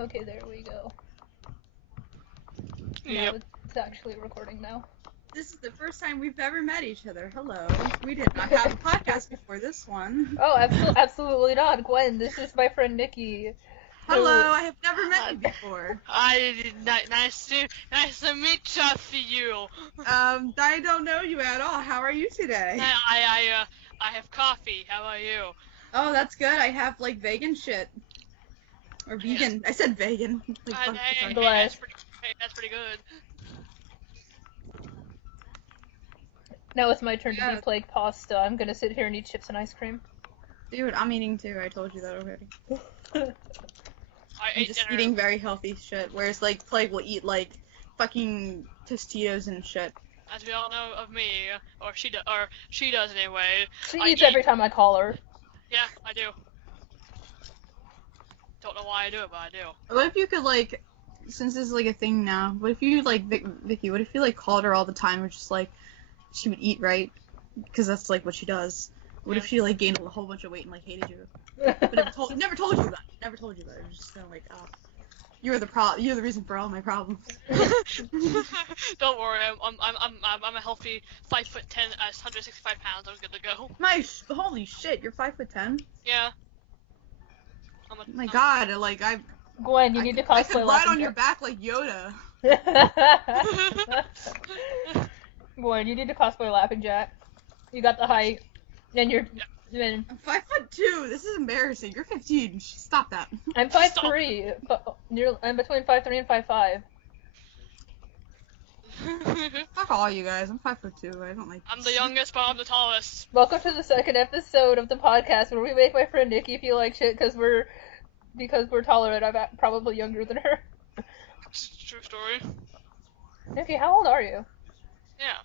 Okay, there we go. Yep. Now it's actually recording now. This is the first time we've ever met each other. Hello. We did not have a podcast before this one. Oh, absolutely not, Gwen. This is my friend Nikki. Hello, I have never met you before. Nice to meet you. I don't know you at all. How are you today? I have coffee. How about you? Oh, that's good. I have like vegan shit. Or vegan. I said vegan. Like, Hey, Bless. that's pretty good. Now it's my turn to Yeah. be plague pasta. I'm gonna sit here and eat chips and ice cream. Dude, I'm eating too. I told you that already. I I'm ate just dinner. eating very healthy shit, whereas like Plague will eat like fucking Tostitos and shit. As we all know of me, or she does anyway. She I eats eat- every time I call her. Yeah, I do. Don't know why I do it, but I do. What if you could like, since this is like a thing now, what if you like Vicky? What if you like called her all the time, or just like she would eat right, because that's like what she does. What if she like gained a whole bunch of weight and like hated you, but never told you about it? Never told you about it. It was just kind of like, oh, you're the reason for all my problems. Don't worry, I'm a healthy 5'10", 165 pounds. I'm good to go. Holy shit, you're 5'10". Yeah. Oh my god, like Gwen, you need to I could cosplay ride on Laughing your back like Yoda. Jack. Gwen, you need to cosplay Laughing Jack. You got the height, and you're. And I'm 5'2". This is embarrassing. You're 15. Stop that. I'm 5'3". I'm between 5'3" and 5'5". Fuck all you guys. I'm 5'2". I don't like. I'm the youngest, but I'm the tallest. Welcome to the second episode of the podcast where we make my friend Nikki feel like shit because we're taller and I'm probably younger than her. True story. Nikki, how old are you? Yeah.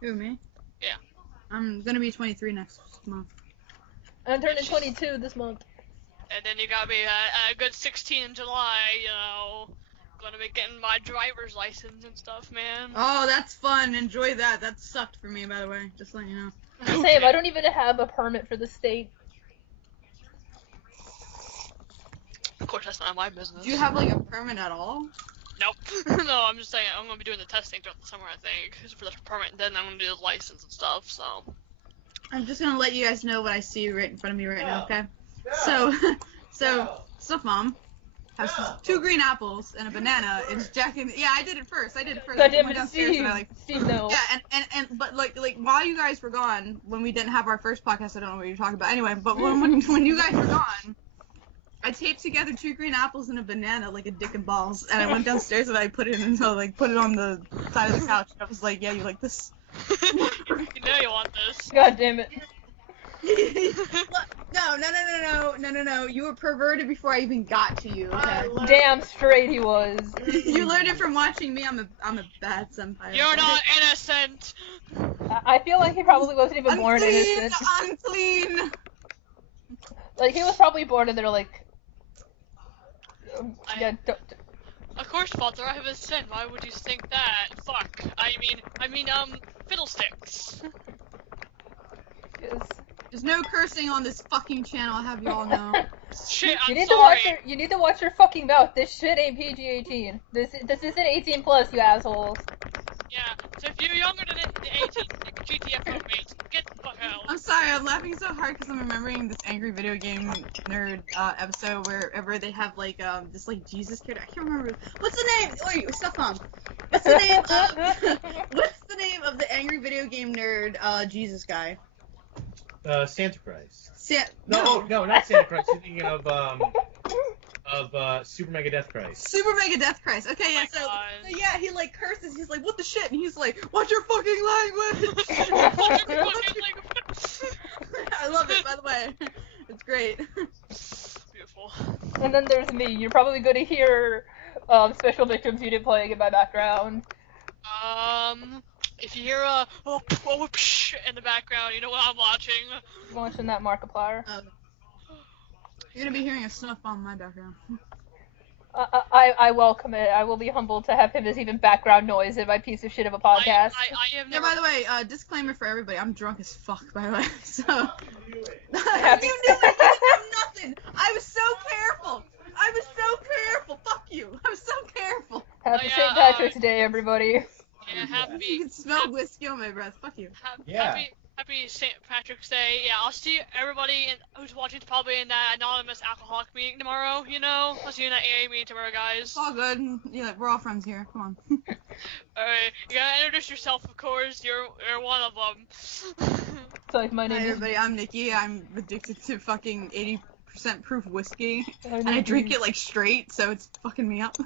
Who, me? Yeah. I'm gonna be 23 next month. I'm turning 22 this month. And then you got me a good 16 in July, you know. Gonna be getting my driver's license and stuff, man. Oh, that's fun. Enjoy that. That sucked for me, by the way. Just letting you know. Same, I don't even have a permit for the state. Of course, that's not my business. Do you have like a permit at all? Nope. No, I'm just saying I'm gonna be doing the testing throughout the summer, I think, for the permit, and then I'm gonna do the license and stuff, so. I'm just gonna let you guys know what I see right in front of me right now, okay? So, stuff mom has 2 green apples and a banana. It's Jack and I did it first. God I damn went it, downstairs Steve. and I like. Steve, no. Yeah, and but like while you guys were gone, when we didn't have our first podcast, I don't know what you're talking about. Anyway, but when you guys were gone, I taped together 2 green apples and a banana like a dick and balls, and I went downstairs and I put it in, put it on the side of the couch. And I was like, yeah, you like this? You know you want this. God damn it. No. You were perverted before I even got to you. Okay? Damn straight he was. You learned it from watching me. I'm a bad senpai. You're not innocent. I feel like he probably wasn't even born innocent. Unclean. Like, he was probably born and they're like... yeah, Of course, Father, I have a sin. Why would you think that? Fuck. I mean, fiddlesticks. There's no cursing on this fucking channel. I'll have you all know. Shit, I'm you need sorry. You need to watch your fucking mouth. This shit ain't PG-18. This isn't 18 plus, you assholes. Yeah, so if you're younger than 18, like GTF roommates, get the fuck out. I'm sorry, I'm laughing so hard because I'm remembering this angry video game nerd episode wherever they have like this like Jesus character. I can't remember what's the name. Wait, stop on. What's the name of the angry video game nerd Jesus guy? Santa Christ. No, not Santa Christ. You're thinking of Super Mega Death Christ. Super Mega Death Christ. Okay, yeah. So yeah, he like curses. He's like, "What the shit?" And he's like, "What's your fucking language?" I love it. By the way, it's great. Beautiful. And then there's me. You're probably going to hear Special Victims Unit playing in my background. If you hear a whoopsh in the background, you know what I'm watching. Watching that Markiplier. You're gonna be hearing a snuff bomb in my background. I welcome it. I will be humbled to have him as even background noise in my piece of shit of a podcast. I have Yeah, never... by the way, disclaimer for everybody, I'm drunk as fuck, by the way, so... You knew it! You Happy- didn't know nothing! I was so careful! Fuck Happy yeah, St. Patrick's Day, everybody. Yeah, You happy. can smell whiskey on my breath. Fuck you. Yeah. Happy St. Patrick's Day. Yeah, I'll see everybody who's watching probably in that anonymous alcoholic meeting tomorrow. You know, I'll see you in that AA meeting tomorrow, guys. It's all good. Yeah, we're all friends here. Come on. Alright, you gotta introduce yourself, of course. You're one of them. It's like my Hi name is. everybody, I'm Nikki. I'm addicted to fucking 80% proof whiskey. My And I name drink is- it like straight, so it's fucking me up.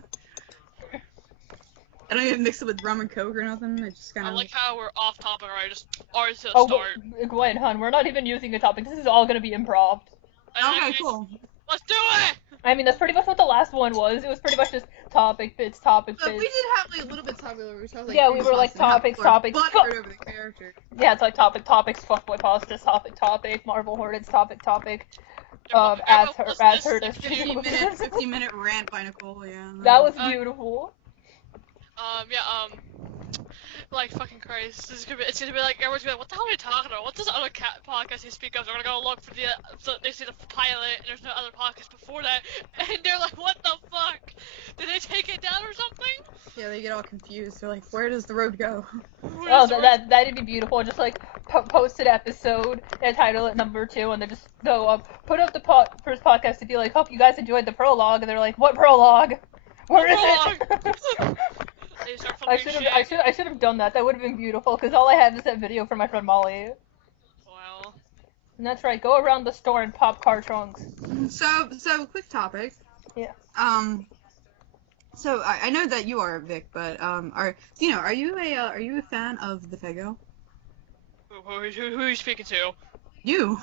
I don't even mix it with rum and coke or nothing. I just kind I of. like how we're off topic already. Just already to Oh, start. Gwen, hon, we're not even using a topic. This is all gonna be improv. Okay, cool. Let's do it! I mean, that's pretty much what the last one was. It was pretty much just topic bits, topic But bits. we did have like a little bit of topic where we talked like. Yeah, we were like topics, But fuck. over the character. Yeah, it's like topics, fuckboy postas, topic, Marvel Hornets, topic. As heard us. 15-minute rant by Nicole. Yeah. That was beautiful. Like, fucking Christ. It's gonna be like, everyone's gonna be like, what the hell are you talking about? What's this other podcast you speak of? So we're gonna go look for so they see the pilot, and there's no other podcast before that, and they're like, what the fuck? Did they take it down or something? Yeah, they get all confused. They're like, where does the road go? Oh, that'd be beautiful. Just like post an episode and title it number 2, and then just go up, put up the first podcast to be like, hope you guys enjoyed the prologue, and they're like, what prologue? Where is it? I should have done that. That would have been beautiful. Because all I have is that video from my friend Molly. Well. And that's right. Go around the store and pop car trunks. So quick topic. Yeah. So I know that you are Vic, but are you a fan of the Faygo? Who are you speaking to? You.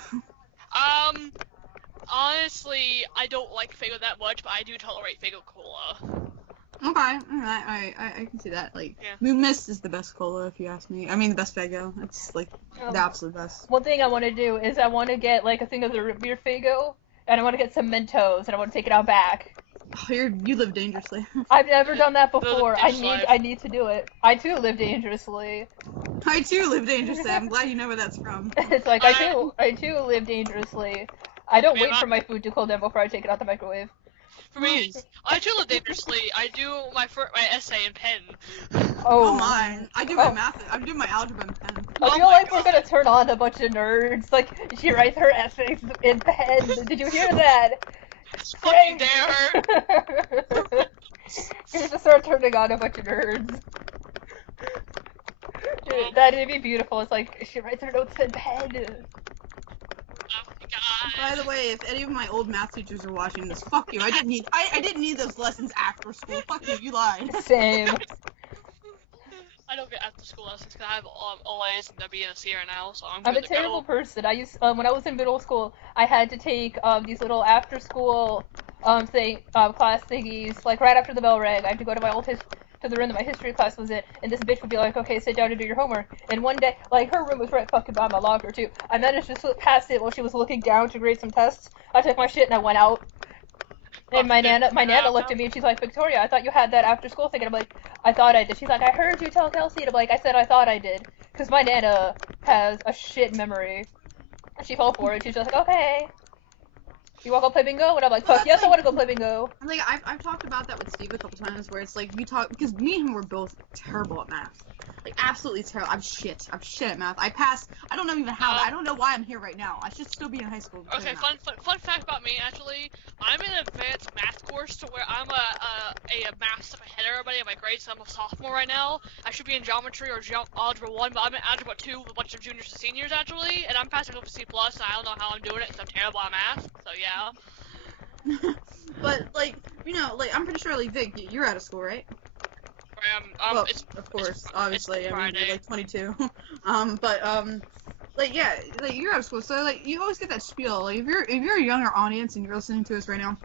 Honestly, I don't like Faygo that much, but I do tolerate Faygo Cola. Okay, alright, I can see that. Like, Yeah. Moon Mist is the best cola, if you ask me. I mean, the best Faygo. It's like the absolute best. One thing I want to do is I want to get like a thing of the root beer Faygo, and I want to get some Mentos, and I want to take it out back. Oh, you live dangerously. I've never done that before. I life. need to do it. I too live dangerously. I too live dangerously. I'm glad you know where that's from. It's like I too live dangerously. I don't wait for my food to cool down before I take it out the microwave. For me, I too live dangerously. I do my essay in pen. Oh my! I do my math. I'm doing my algebra in pen. I feel like we're gonna turn on a bunch of nerds. Like, she writes her essays in pen. Did you hear that? It's fucking there. You're gonna start turning on a bunch of nerds. That'd be beautiful. It's like, she writes her notes in pen. Oh my god. By the way, if any of my old math teachers are watching this, fuck you. I didn't need those lessons after school. Fuck you. You lied. Same. I don't get after school lessons because I have OAs and W and a C right now, so I'm a good to terrible go. person. I used when I was in middle school, I had to take these little after school class thingies, like right after the bell rang. I had to go to my to the room that my history class was in, and this bitch would be like, okay, sit down and do your homework. And one day, like, her room was right fucking by my locker too. I managed to slip past it while she was looking down to grade some tests. I took my shit and I went out. And my nana looked at me and she's like, Victoria, I thought you had that after school thing. And I'm like, I thought I did. She's like, I heard you tell Kelsey. And I'm like, I said I thought I did. Because my nana has a shit memory. And she fell for it. She's just like, okay. You wanna go play bingo? And I'm like, fuck yes, I wanna go play bingo. Like, I've talked about that with Steve a couple times, where it's like, because me and him were both terrible at math. Like, absolutely terrible. I'm shit at math. I passed, I don't know even how, I don't know why I'm here right now. I should still be in high school. Okay, fun fact about me, actually. I'm in an advanced math course to where I'm a math step ahead of everybody in my grades, so I'm a sophomore right now. I should be in geometry or algebra 1, but I'm in algebra 2 with a bunch of juniors and seniors, actually, and I'm passing over C+, and I don't know how I'm doing it, because I'm terrible at math, so yeah. But, like, you know, like, I'm pretty sure, like, Vic, you're out of school, right? Well, of course, obviously, I mean, you're, like, 22. Like, yeah, like, you're out of school, so, like, you always get that spiel. Like, if you're a younger audience and you're listening to us right now,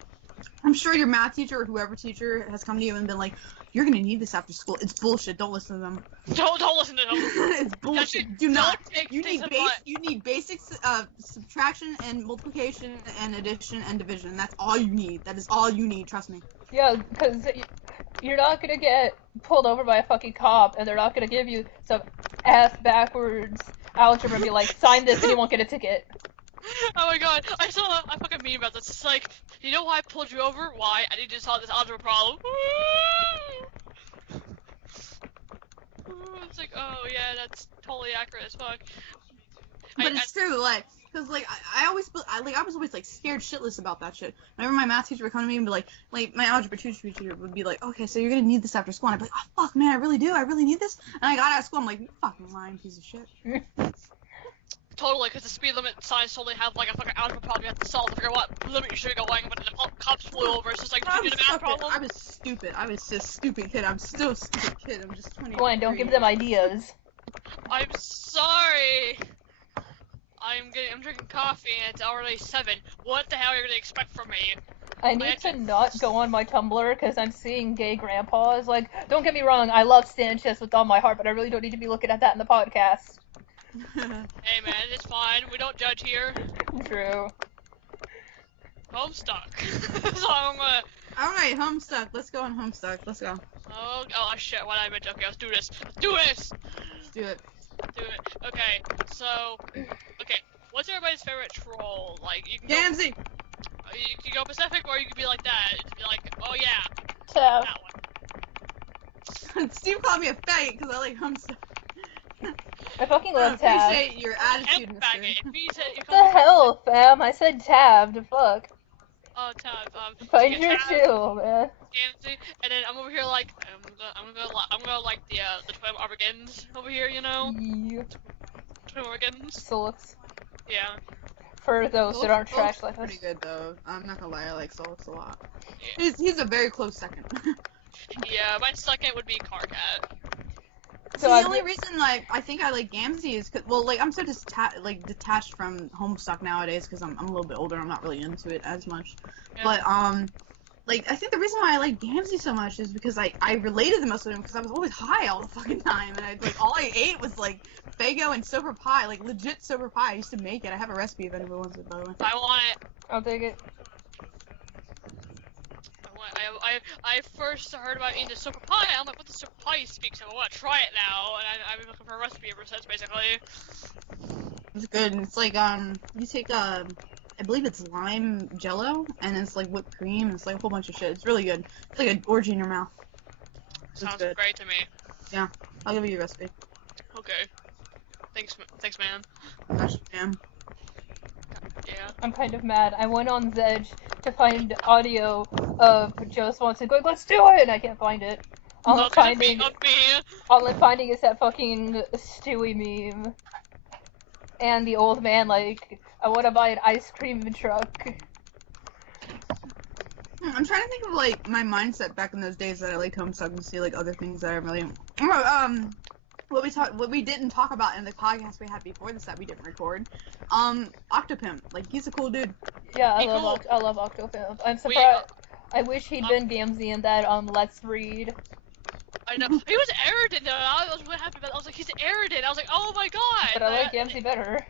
I'm sure your math teacher or whoever teacher has come to you and been like, you're gonna need this after school. It's bullshit. Don't listen to them. Don't listen to them. It's bullshit. Do not. You need basics, subtraction and multiplication and addition and division. That's all you need. That is all you need. Trust me. Yeah, because you're not gonna get pulled over by a fucking cop, and they're not gonna give you some ass backwards algebra and be like, sign this and you won't get a ticket. Oh my god, I saw a fucking meme about this. It's like, you know why I pulled you over? Why? I need to solve this algebra problem. It's like, oh yeah, that's totally accurate as fuck. But it's true, like, cause like I always, I was always like scared shitless about that shit. Whenever my math teacher would come to me and be like my algebra teacher would be like, okay, so you're gonna need this after school. And I'd be like, oh fuck, man, I really need this. And I got out of school, I'm like, you fucking lying piece of shit. Totally, because the speed limit signs totally have like a fucking algebra problem you have to solve to figure out what limit you should be going, but then the cops flew over. It's just like, did you do the math problem? I was stupid. I was just a stupid kid. I'm still a stupid kid. I'm just 20. Gwen, don't give them ideas. I'm sorry. I'm drinking coffee and it's already 7. What the hell are you gonna expect from me? I need to not go on my Tumblr because I'm seeing gay grandpas. Like, don't get me wrong, I love Sanchez with all my heart, but I really don't need to be looking at that in the podcast. Hey man, it's fine. We don't judge here. True. Homestuck. So I'm gonna. Alright, Homestuck. Let's go on Homestuck. Let's go. Oh shit! What I meant. Okay, let's do this. Let's do this. Let's do it. Do it. Okay. So. Okay. What's everybody's favorite troll? Like you can Gamzee! you can go Pacific, or you can be like that. Just be like, oh yeah, Tav. that one. Steve called me a faggot because I like Homestuck. I fucking I love Tav. appreciate your attitude, And mister. faggot. If he said you What the hell, fam? I said Tav, the fuck. Oh, Tab. Find so your Tab, chill, man. Gansey, and then I'm over here like I'm gonna like the twin Armageddons over here, you know? Yeah. Twin Armageddons. Solix. Yeah. For those that aren't trash like us. Pretty good though. I'm not gonna lie, I like Solix a lot. Yeah. He's a very close second. Yeah, my second would be Carcat. So So the only reason like I think I like Gamzee is cause, well, like I'm so detached from Homestuck nowadays because I'm a little bit older. I'm not really into it as much. Yeah. But like I think the reason why I like Gamzee so much is because I related the most with him because I was always high all the fucking time and I like all I ate was like Faygo and Sober Pie, like legit Sober Pie. I used to make it. I have a recipe if anyone wants it, by the way. I want it. I'll take it. I first heard about eating the super pie. I'm like, what the super pie speaks of? I want to try it now, and I've been looking for a recipe ever since, basically. It's good. It's like you take I believe it's lime jello and it's like whipped cream. And it's like a whole bunch of shit. It's really good. It's like an orgy in your mouth. Sounds good. great to me. I'll give you a recipe. Okay. Thanks, man. Gosh damn. Yeah. I'm kind of mad. I went on Zedge to find audio of Joe Swanson going, let's do it! And I can't find it. All I'm finding is that fucking Stewie meme. And the old man, like, I want to buy an ice cream truck. I'm trying to think of like my mindset back in those days that I liked Homestuck and see like other things that I really what we didn't talk about in the podcast we had before this that we didn't record. Octopimp, like he's a cool dude. Yeah, Hey, cool. I love Octopimp. I'm surprised. I wish he'd been Gamzee in that Let's Read. I know. He was arrogant though. I was really happy about it. I was like, he's arrogant. I was like, oh my god. But I like Gamzee better.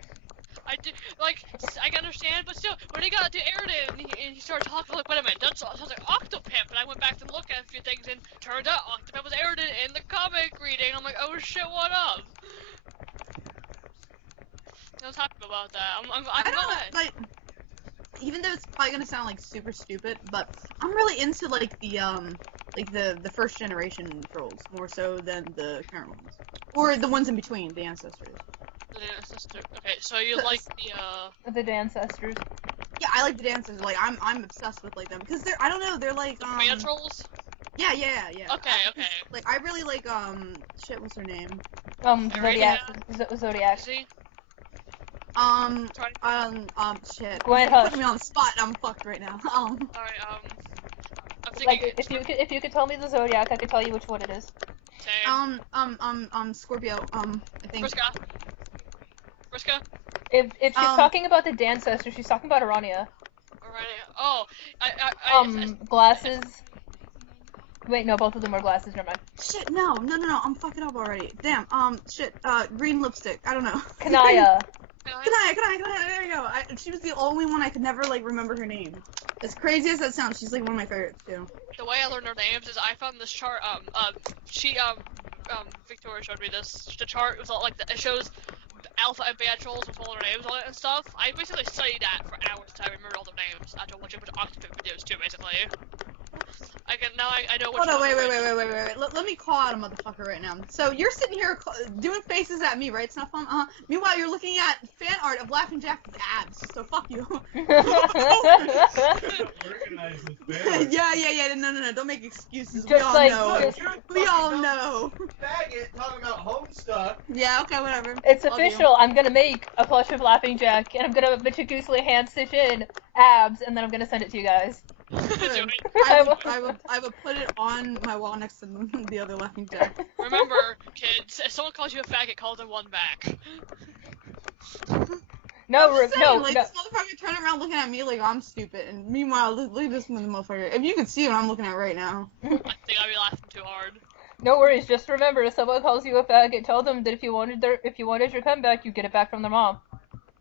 I do, like, I can understand, but still, when he got to Airden and he started talking, like, wait a minute, that's sounds like Octopimp, and I went back to look at a few things, and turned out Octopimp was Airden in the comic reading. I'm like, oh shit, what up? I was happy about that. I'm glad. Like, even though it's probably gonna sound like super stupid, but I'm really into like the first generation trolls more so than the current ones, or the ones in between, the ancestors. The ancestor. Okay, so you like The Ancestors. Yeah, I like the dancers. Like I'm obsessed with like them because they're they're like man trolls? Yeah. Okay. Like I really like shit. What's her name? Zodiac. Zodiac. See? Shit. Gwen, You're hush. putting me on the spot. I'm fucked right now. Alright, I'm thinking. Like, if you could tell me the Zodiac, I could tell you which one it is. Same. Scorpio. I think. Friska? If she's talking about the Dancestors, she's talking about Arania. Alright. Oh, Glasses. Wait, no, both of them are glasses. Never mind. Shit, no, I'm fucking up already. Damn, shit, green lipstick, I don't know. Kanaya. Kanaya, there you go. She was the only one I could never, like, remember her name. As crazy as that sounds, she's, like, one of my favorites, too. The way I learned their names is I found this chart, Victoria showed me this. The chart was all, like, it shows alpha and beta trolls with all their names on it and stuff. I basically studied that for hours until I remembered all their names after watching a bunch of Octopimp videos, too, basically. I know which Hold on, one. wait. Let me call out a motherfucker right now. So you're sitting here doing faces at me, right, Snufflum? Meanwhile, you're looking at fan art of Laughing Jack's abs. So fuck you. Organize this bear. Yeah. No. Don't make excuses. Just We all know. Faggot talking about home stuff. Yeah. Okay. Whatever. It's I'll official. I'm gonna make a plush of Laughing Jack, and I'm gonna meticulously hand stitch in abs, and then I'm gonna send it to you guys. Good. I will put it on my wall next to the other Laughing Jack. Remember, kids, if someone calls you a faggot, call them one back. No, I'm just saying, no. This motherfucker turning around looking at me like I'm stupid, and meanwhile, look at this motherfucker. If you could see what I'm looking at right now. I think I'd be laughing too hard. No worries. Just remember, if someone calls you a faggot, tell them that if you wanted your comeback, you get it back from their mom.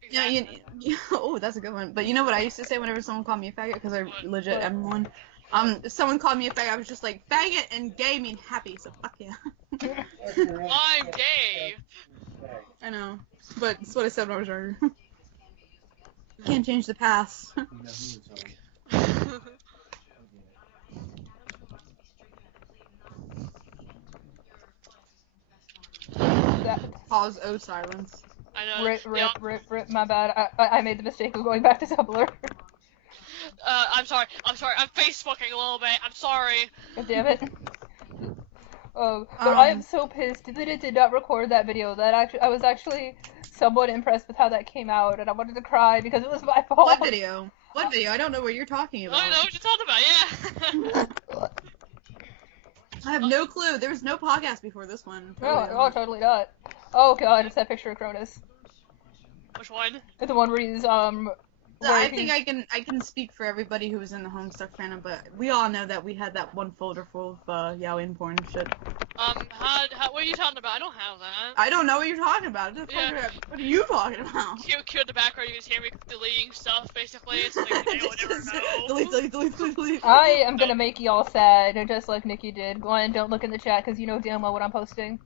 Exactly. Yeah, oh, that's a good one. But you know what I used to say whenever someone called me a faggot? Because I legit am one. If someone called me a faggot, I was just like, faggot and gay mean happy, so fuck yeah. I'm gay. I know. But that's what I said when I was younger. Can't change the past. Pause, oh silence. I know. Rip, my bad. I made the mistake of going back to Tumblr. I'm sorry. I'm Facebooking a little bit. I'm sorry. God damn it. But I am so pissed that it did not record that video. I was actually somewhat impressed with how that came out, and I wanted to cry because it was my fault. What video? What video? I don't know what you're talking about. I know what you're talking about, yeah. I have no clue. There was no podcast before this one. Totally not. Oh god, it's that picture of Cronus. Which one? It's the one where he's I think I can speak for everybody who was in the Homestuck fandom, but we all know that we had that one folder full of yaoi porn and shit. What are you talking about? I don't have that. I don't know what you're talking about. What are you talking about? Cue in the background, you can hear me deleting stuff, basically. It's like, they would never know. Delete. I am gonna make y'all sad, just like Nikki did. Gwen, don't look in the chat, because you know damn well what I'm posting.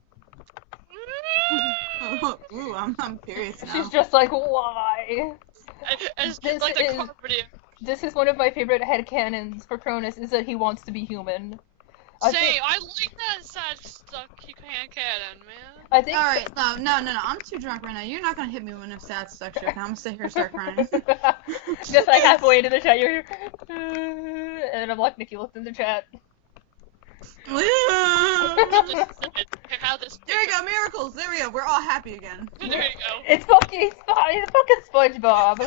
Ooh, I'm curious now. She's just like, why? This is one of my favorite headcanons for Cronus, is that he wants to be human. I like that sad stuff you can't cannon, man. I think. Alright, no, I'm too drunk right now. You're not gonna hit me with no sad stuff shit. I'm gonna sit here and start crying. Just like halfway into the chat, you're and I'm like, Nikki looked in the chat. There we go, miracles. There we go. We're all happy again. There you go. It's fucking SpongeBob.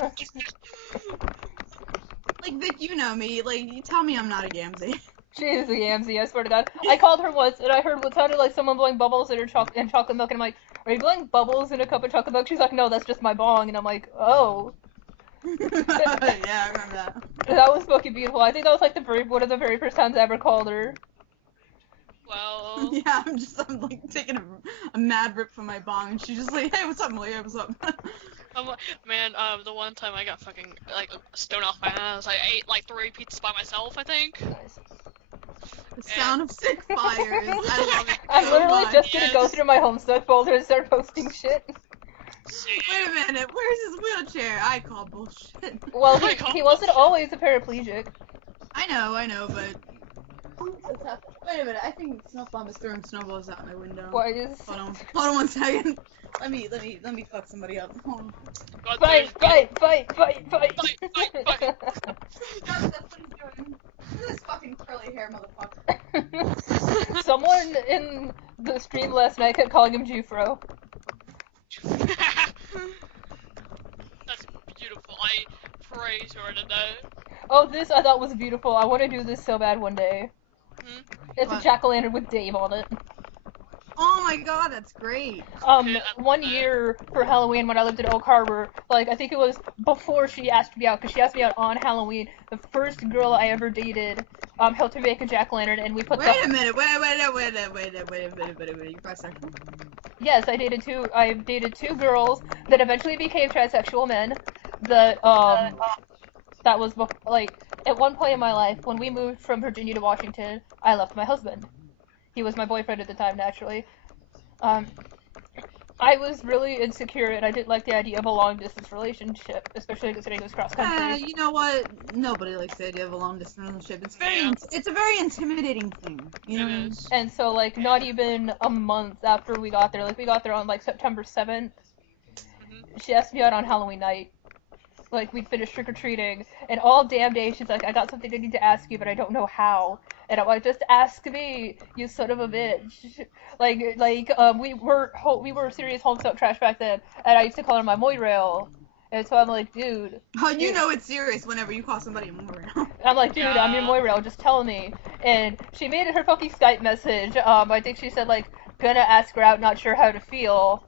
Like Vic, you know me. Like, you tell me I'm not a Gamzee. She is a Gamzee, I swear to God. I called her once, and I heard what sounded like someone blowing bubbles in her chocolate milk, and I'm like, are you blowing bubbles in a cup of chocolate milk? She's like, no, that's just my bong, and I'm like, oh. Yeah, I remember that. That was fucking beautiful. I think that was like one of the very first times I ever called her. Well. Yeah, I'm like taking a mad rip from my bong, and she's just like, hey, what's up, Malia? What's up? Man, the one time I got fucking like stoned off my ass, I ate like 3 pizzas by myself, I think. Nice. The sound of sick fires. I love it. I'm so literally much. just gonna go through my Homestuck folder and start posting shit. Wait a minute, where's his wheelchair? I call bullshit. Well, he wasn't always a paraplegic. I know, but... Wait a minute, I think Snowbomb is throwing snowballs out my window. Why is... Hold on 1 second. Let me fuck somebody up. Hold on. Fight! That's what he's doing. Look at this fucking curly hair motherfucker. Someone in the stream last night kept calling him Jufro. That's beautiful. I praise her today. Oh, this I thought was beautiful. I want to do this so bad one day. It's a jack-o'-lantern with Dave on it. Oh my god, that's great. One year for Halloween when I lived in Oak Harbor, like, I think it was before she asked me out, because she asked me out on Halloween, the first girl I ever dated, helped me make a jack-o'-lantern, and we put Wait a minute, wait a minute, you press second. Yes, I dated two girls that eventually became transsexual men, that was, like, at one point in my life, when we moved from Virginia to Washington, I left my husband. He was my boyfriend at the time, naturally. I was really insecure and I didn't like the idea of a long distance relationship, especially considering it was cross country. You know what? Nobody likes the idea of a long distance relationship. It's very, Yeah. it's a very intimidating thing. You know what I mean? It is. And so, like, not even a month after we got there, like, we got there on, like, September 7th, she asked me out on Halloween night. Like, we'd finished trick-or-treating, and all damn day she's like, I got something I need to ask you, but I don't know how. And I'm like, just ask me, you son of a bitch. We were serious Homestuck trash back then, and I used to call her my Moirail. And so I'm like, dude. Oh, you know it's serious whenever you call somebody a Moirail. I'm like, dude, I'm your Yeah. Moirail, just tell me. And she made it her fucking Skype message. I think she said, like, gonna ask her out, not sure how to feel.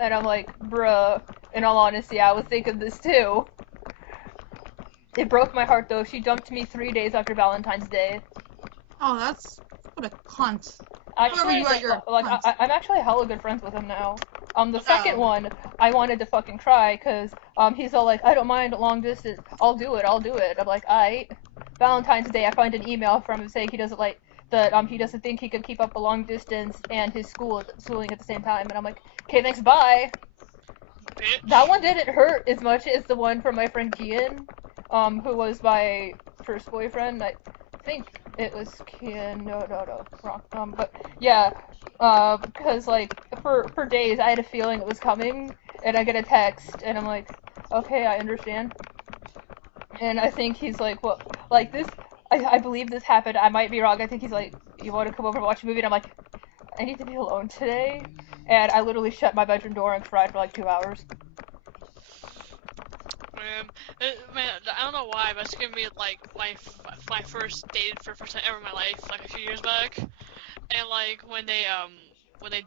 And I'm like, bruh, in all honesty, I was thinking this too. It broke my heart though. She dumped me 3 days after Valentine's Day. Oh, that's what a cunt. Actually, you are, you're a like cunt. I'm actually hella good friends with him now. The second Oh. one, I wanted to fucking cry because he's all like, I don't mind long distance. I'll do it. I'm like, aight. Valentine's Day, I find an email from him saying he doesn't like that. He doesn't think he could keep up a long distance and his schooling at the same time. And I'm like, okay, thanks, bye. Bitch. That one didn't hurt as much as the one from my friend Kian, who was my first boyfriend. I think it was Kian. No, wrong. But yeah, because like for days I had a feeling it was coming, and I get a text, and I'm like, okay, I understand. And I think he's like, well, like this. I believe this happened. I might be wrong. I think he's like, you want to come over and watch a movie? And I'm like, I need to be alone today. And I literally shut my bedroom door and cried for like 2 hours. Man, I don't know why, but it's giving me like my first date for the first time ever in my life, like a few years back, and like when they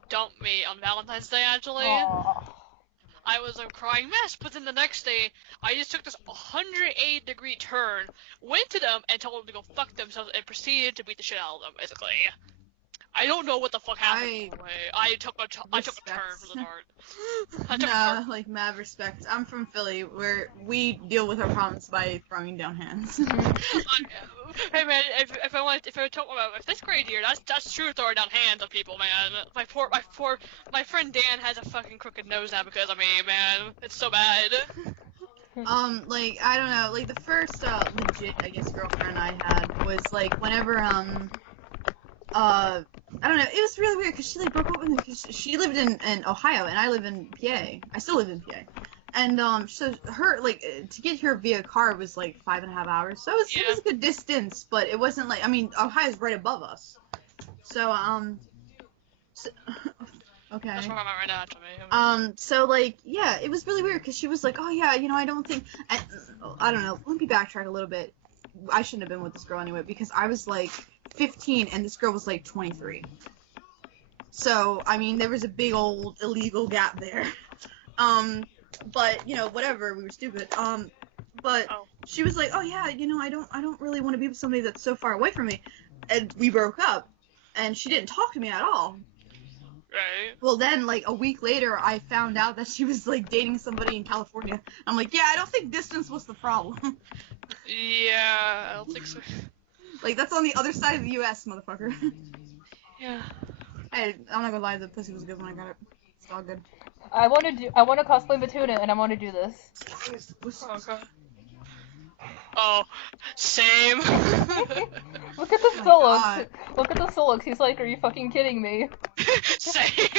dumped me on Valentine's Day, actually, Aww. I was a crying mess. But then the next day, I just took this 180-degree turn, went to them, and told them to go fuck themselves, and proceeded to beat the shit out of them, basically. I don't know what the fuck happened. I took a turn for the dart. Nah, like mad respect. I'm from Philly, where we deal with our problems by throwing down hands. Hey man, if I talk about fifth grade year, that's true throwing down hands on people, man. My friend Dan has a fucking crooked nose now because of me, man. It's so bad. Like I don't know, like the first legit, I guess, girlfriend I had was like whenever I don't know, it was really weird because she like broke up with me because she lived in Ohio and I live in PA. I still live in PA. And so her like to get here via car was like 5.5 hours. So it was a good distance, but it wasn't like, I mean, Ohio's right above us. So okay. That's where I'm at right now, actually. So like, yeah, it was really weird because she was like, oh yeah, you know, I don't think, I don't know, let me backtrack a little bit. I shouldn't have been with this girl anyway because I was like 15 and this girl was like 23. So, I mean, there was a big old illegal gap there. But, you know, whatever, we were stupid. But she was like, oh yeah, you know, I don't really want to be with somebody that's so far away from me. And we broke up. And she didn't talk to me at all. Right. Well, then, like, a week later, I found out that she was, like, dating somebody in California. I'm like, yeah, I don't think distance was the problem. Yeah, I don't think so. Like, that's on the other side of the U.S., motherfucker. Yeah. Hey, I'm not gonna lie, the pussy was good when I got it. It's all good. I want to cosplay Matuna, and I want to do this. Oh god. Oh, same. Look at the Oh my Solux. God. Look at the Solux. He's like, are you fucking kidding me? Same.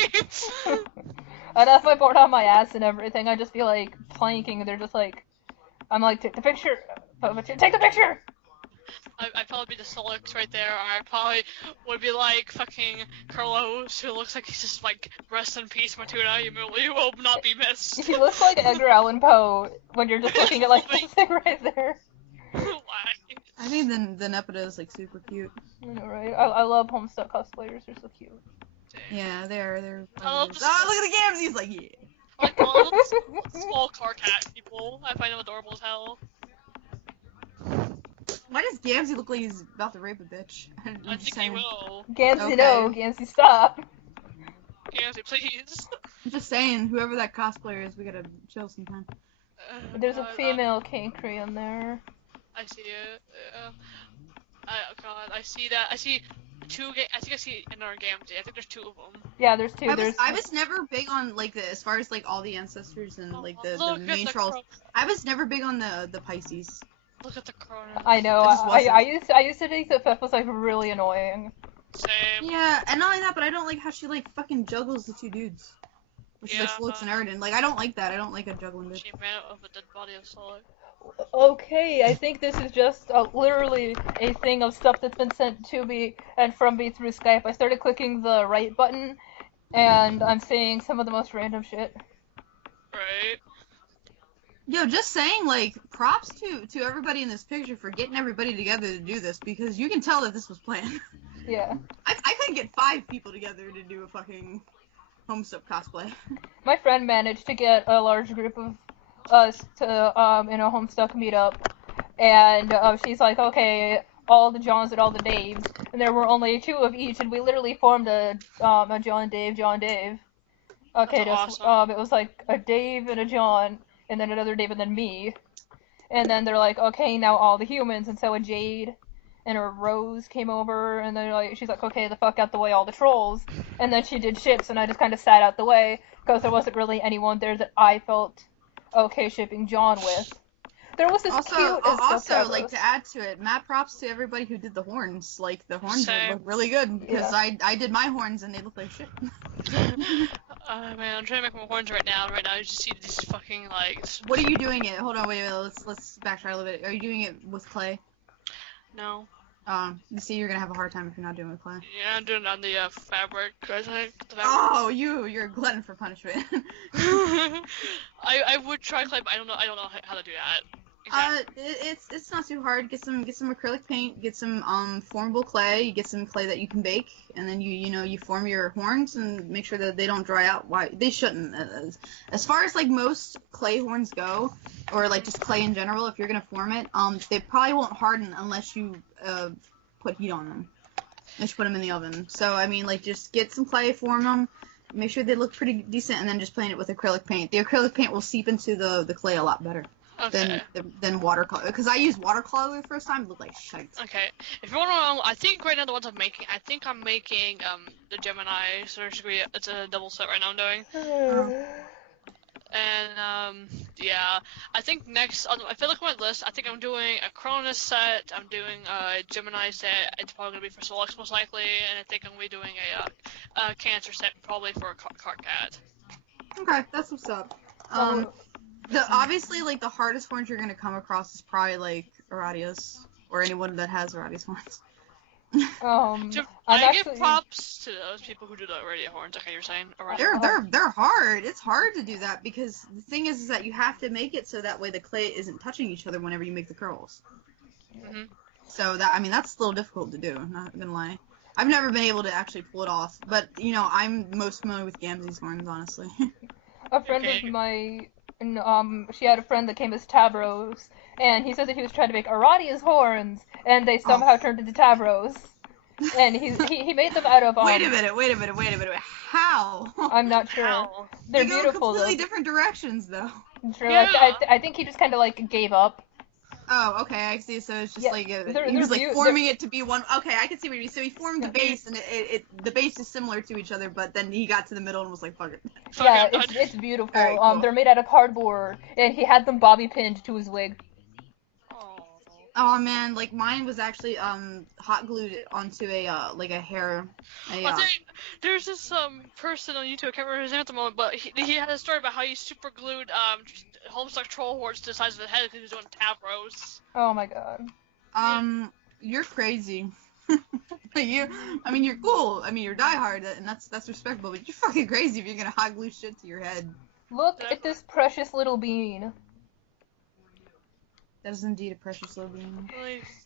And if I board on my ass and everything, I just feel like planking. They're just like, I'm like, take the picture. Take the picture. I'd probably be the Solix right there, or I probably would be like fucking Carlos, who looks like he's just like, rest in peace, Matuna, you will not be missed. He looks like Edgar Allan Poe when you're just looking at like this thing right there. Why? I think the Nepeta is, like, super cute. I know, right? I love Homestuck cosplayers. They're so cute. Yeah, they're I love the oh, look at the games! He's like, yeah. Like all those small car cat people. I find them adorable as hell. Why does Gamzee look like he's about to rape a bitch? I think he will. Gansey, Okay. no. Gansey, stop. Gansey, please. I'm just saying, whoever that cosplayer is, we gotta chill sometime. There's a female Kankri in there. I see it. Oh god, I see that. I see I think I see another Gamzee. I think there's 2 of them. Yeah, there's 2. I was never big on like as far as like all the ancestors and like the Look at main the trolls. I was never big on the Pisces. Look at the Cronus. I know. I just wasn't. I used to think that Fef was like really annoying. Same. Yeah, and not only that, but I don't like how she like fucking juggles the 2 dudes. She like Yeah. floats and everything. Like I don't like that. I don't like a juggling bitch. She ran out of a dead body of Solar. Okay, I think this is just literally a thing of stuff that's been sent to me and from me through Skype. I started clicking the right button, and I'm seeing some of the most random shit. Right. Yo, just saying, like, props to everybody in this picture for getting everybody together to do this, because you can tell that this was planned. Yeah. I couldn't get 5 people together to do a fucking Homestuck cosplay. My friend managed to get a large group of us to in a Homestuck meetup, and she's like, okay, all the Johns and all the Daves, and there were only 2 of each, and we literally formed a John Dave. Okay, That's just awesome. it was like a Dave and a John, and then another Dave, and then me, and then they're like, okay, now all the humans, and so a Jade and a Rose came over, and then like she's like, okay, the fuck out the way, all the trolls, and then she did ships, and I just kind of sat out the way because there wasn't really anyone there that I felt okay shipping John with. There was this cute Also, like to add to it, mad props to everybody who did the horns. Like the horns Same. look really good because Yeah. I did my horns and they look like shit. Man, I'm trying to make my horns right now. Right now, I just see these fucking like. What are you doing it? Hold on, wait. Let's backtrack a little bit. Are you doing it with clay? No. You see, you're gonna have a hard time if you're not doing it with clay. Yeah, I'm doing it on the fabric. I think. Oh, you're a glutton for punishment. I would try clay, but I don't know how to do that. Exactly. It's not too hard. Get some acrylic paint. Get some formable clay. You get some clay that you can bake, and then you form your horns and make sure that they don't dry out. Why they shouldn't. As far as like most clay horns go, or like just clay in general, if you're gonna form it, they probably won't harden unless you put heat on them. Unless you put them in the oven. So I mean, like just get some clay, form them. Make sure they look pretty decent, and then just paint it with acrylic paint. The acrylic paint will seep into the clay a lot better. Okay. Than watercolor, because I used watercolor the first time. It looked like shite. Okay. If you want to know, I think right now the ones I'm making, I'm making the Gemini search degree. It's a double set right now I'm doing. And yeah, I think next, if I look at my list, I think I'm doing a Cronus set. I'm doing a Gemini set. It's probably gonna be for Solux most likely, and I think I'm gonna be doing a Cancer set probably for a Carcat. Okay, that's what's up. Obviously, like, the hardest horns you're gonna come across is probably, like, Aradias, or anyone that has Aradias horns. I give props to those people who do the radio horns, like you were saying. They're hard. It's hard to do that, because the thing is that you have to make it so that way the clay isn't touching each other whenever you make the curls. Mm-hmm. So, that's a little difficult to do, not gonna lie. I've never been able to actually pull it off, but, I'm most familiar with Gamzee's horns, honestly. A friend of mine, she had a friend that came as Tabros, and he said that he was trying to make Aradia's horns, and they somehow turned into Tabros. And he made them out of Wait a minute. How? I'm not sure. How? They're they go beautiful completely though. different directions though. True. Yeah. I think he just kind of like gave up. Oh, okay, I see. So it's just he was like forming it to be one. Okay, I can see what you mean. So he formed the base, and the base is similar to each other, but then he got to the middle and was like, fuck it. Yeah, it's beautiful. Right, cool. They're made out of cardboard, and he had them bobby pinned to his wig. Oh man, like mine was actually hot glued onto a hair. There's this person on YouTube, I can't remember his name at the moment, but he had a story about how he super glued Homestuck troll horns to the sides of his head because he was doing Tabros. Oh my god. You're crazy. You're cool. I mean, you're diehard, and that's respectable. But you're fucking crazy if you're gonna hot glue shit to your head. Look at this precious little bean. That is indeed a precious little bean.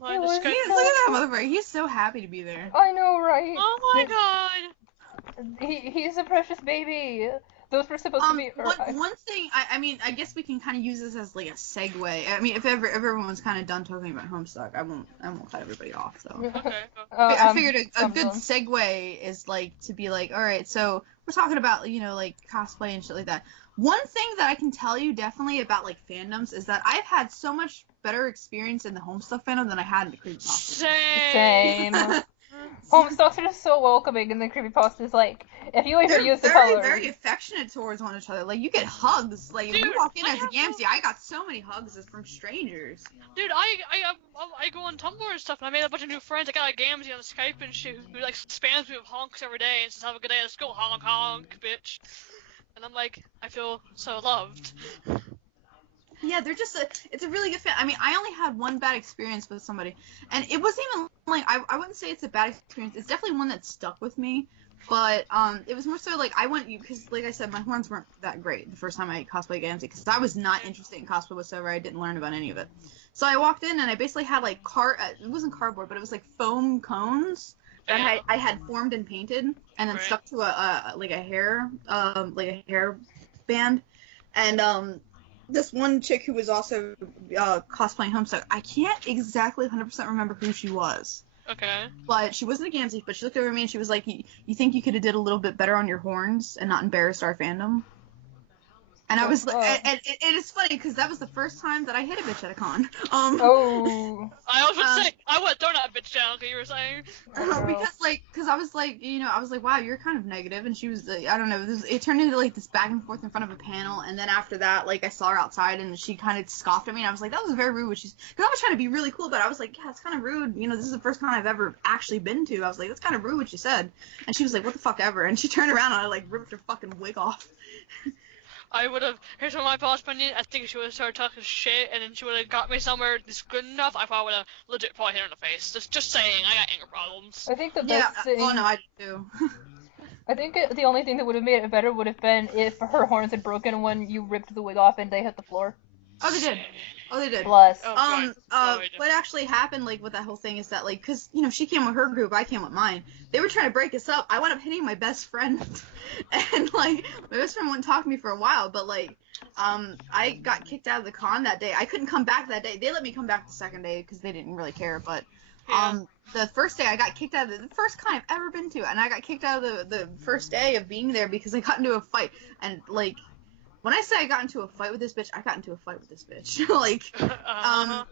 Look at that motherfucker. He's so happy to be there. I know, right? Oh my god. He's a precious baby. Those were supposed to be. One thing, I guess we can kind of use this as like a segue. I mean, if everyone's kind of done talking about Homestuck, I won't cut everybody off though. Okay. I figured a good segue is like to be like, all right, so we're talking about like cosplay and shit like that. One thing that I can tell you definitely about like fandoms is that I've had so much better experience in the Homestuck fandom than I had in the creepypasta. Same. Homestucks are just so welcoming, and the creepypasta is like, if you even They're use the very, color. very affectionate towards one another. Like, you get hugs. Like, if you Dude, walk in I as a have Gamzee, I got so many hugs from strangers. Dude, I go on Tumblr and stuff, and I made a bunch of new friends. I got a Gamzee on Skype and shit who like spams me with honks every day and says, "Have a good day, let's go honk honk, bitch." And I'm like, I feel so loved. Yeah, they're just it's a really good fit. I mean, I only had one bad experience with somebody, and it wasn't even like I wouldn't say it's a bad experience. It's definitely one that stuck with me, but it was more so like I went because like I said, my horns weren't that great the first time I cosplayed Gamzee because I was not interested in cosplay whatsoever. I didn't learn about any of it, so I walked in and I basically had like it wasn't cardboard, but it was like foam cones that I had formed and painted and then stuck to a hair band, and this one chick who was also cosplaying Homestuck, I can't exactly 100% remember who she was. Okay. But she wasn't a Gamzee, but she looked over at me and she was like, you think you could have did a little bit better on your horns and not embarrassed our fandom? And I was like, and it is funny because that was the first time that I hit a bitch at a con. Oh. I was gonna say, I would have thrown that bitch down, you were saying. Because I was like, I was like, wow, you're kind of negative, and she was, I don't know, it turned into like this back and forth in front of a panel, and then after that, like I saw her outside, and she kind of scoffed at me, and I was like, that was very rude. Because I was trying to be really cool, but I was like, yeah, it's kind of rude. This is the first con I've ever actually been to. I was like, that's kind of rude what you said, and she was like, what the fuck ever, and she turned around and I like ripped her fucking wig off. I would have, here's my boss opinion, I think she would have started talking shit, and then she would have got me somewhere that's good enough, I probably would have legit probably hit her in the face. Just saying, I got anger problems. I think the best thing. Oh no, I do. I think the only thing that would have made it better would have been if her horns had broken when you ripped the wig off and they hit the floor. Oh, they did. Bless. What actually happened, like, with that whole thing is that, like, because, she came with her group, I came with mine. They were trying to break us up. I wound up hitting my best friend. And, like, my best friend wouldn't talk to me for a while, but, like, I got kicked out of the con that day. I couldn't come back that day. They let me come back the second day because they didn't really care, but, the first day I got kicked out of the first con I've ever been to, and I got kicked out of the first day of being there because I got into a fight, and, like, when I say I got into a fight with this bitch, I got into a fight with this bitch. Like, I'm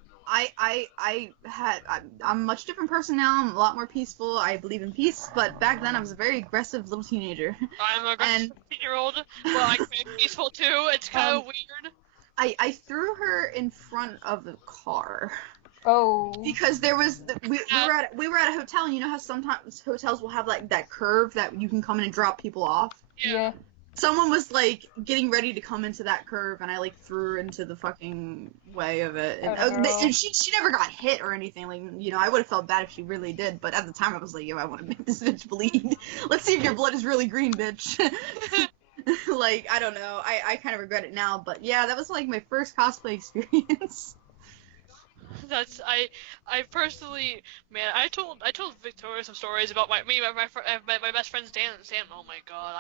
a much different person now. I'm a lot more peaceful. I believe in peace. But back then, I was a very aggressive little teenager. I'm an aggressive 15-year-old. Well, I can be peaceful too. It's kind of weird. I threw her in front of the car. Oh. Because there was we were at a hotel, and you know how sometimes hotels will have like that curve that you can come in and drop people off. Yeah. Someone was like getting ready to come into that curve, and I like threw her into the fucking way of it. And she never got hit or anything. Like, I would have felt bad if she really did. But at the time, I was like, yo, I want to make this bitch bleed. Let's see if your blood is really green, bitch. Like, I don't know. I kind of regret it now. But yeah, that was like my first cosplay experience. I personally, man, I told Victoria some stories about my best friend Stan. Oh my god,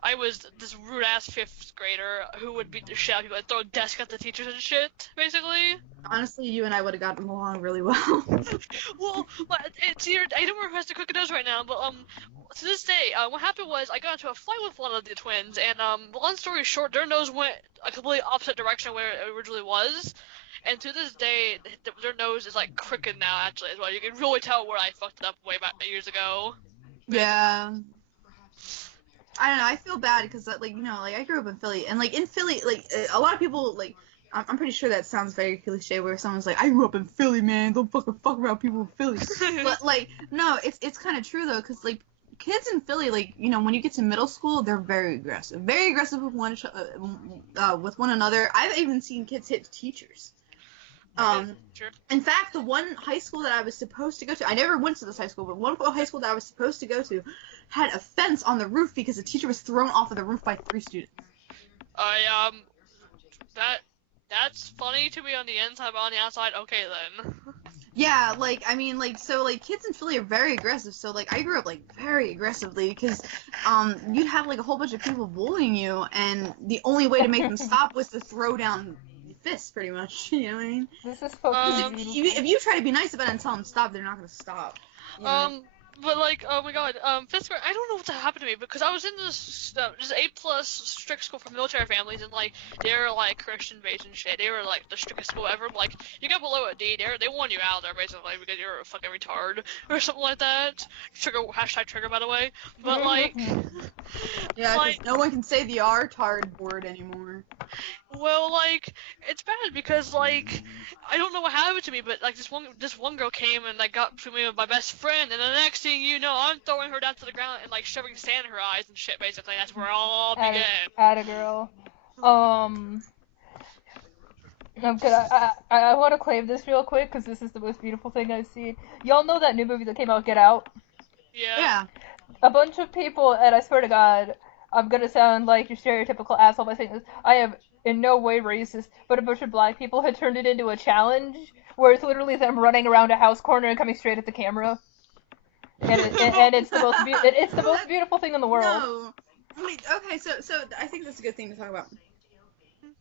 I was this rude ass 5th grader who would beat the shit out of people, like throw a desk at the teachers and shit, basically. Honestly, you and I would have gotten along really well. Well, it's weird. I don't remember who has the crooked nose right now, but to this day, what happened was I got into a fight with one of the twins, and long story short, their nose went a completely opposite direction where it originally was. And to this day, their nose is like crooked now, actually, as well. You can really tell where I fucked it up way back years ago. Yeah. I don't know, I feel bad because, like, I grew up in Philly, and, like, in Philly, like, a lot of people, like, I'm pretty sure that sounds very cliche where someone's like, I grew up in Philly, man, don't fuck around people in Philly. But, like, no, it's kind of true, though, because, like, kids in Philly, like, when you get to middle school, they're very aggressive with one another. I've even seen kids hit teachers. Sure. In fact, the one high school that I was supposed to go to, I never went to this high school, but one high school that I was supposed to go to had a fence on the roof because a teacher was thrown off of the roof by 3 students. That's funny to me on the inside, but on the outside, okay then. Yeah, like, I mean, like, so, like, kids in Philly are very aggressive, so, like, I grew up, like, very aggressively, because, you'd have, like, a whole bunch of people bullying you, and the only way to make them stop was to throw down fists, pretty much, you know what I mean? This is fucking if you try to be nice about it and tell them stop, they're not gonna stop. But like, oh my god, fifth grade, I don't know what happened to me because I was in this just A+ strict school for military families, and like they were like Christian based and shit. They were like the strictest school ever. Like you got below a D, they want you out there basically because you're a fucking retard or something like that. Trigger #trigger by the way. But like, Yeah, because like no one can say the R-tard word anymore. well, like it's bad because like I don't know what happened to me, but like this one girl came and like got to me with my best friend, and the next thing you know, I'm throwing her down to the ground and like shoving sand in her eyes and shit. Basically, that's where it all began. Atta girl. Okay, I want to claim this real quick because this is the most beautiful thing I've seen. Y'all know that new movie that came out, Get Out? Yeah. A bunch of people, and I swear to God, I'm gonna sound like your stereotypical asshole by saying this. I am in no way racist, but a bunch of black people had turned it into a challenge where it's literally them running around a house corner and coming straight at the camera. And it's the it's the most beautiful thing in the world. No. Wait, okay, so I think that's a good thing to talk about.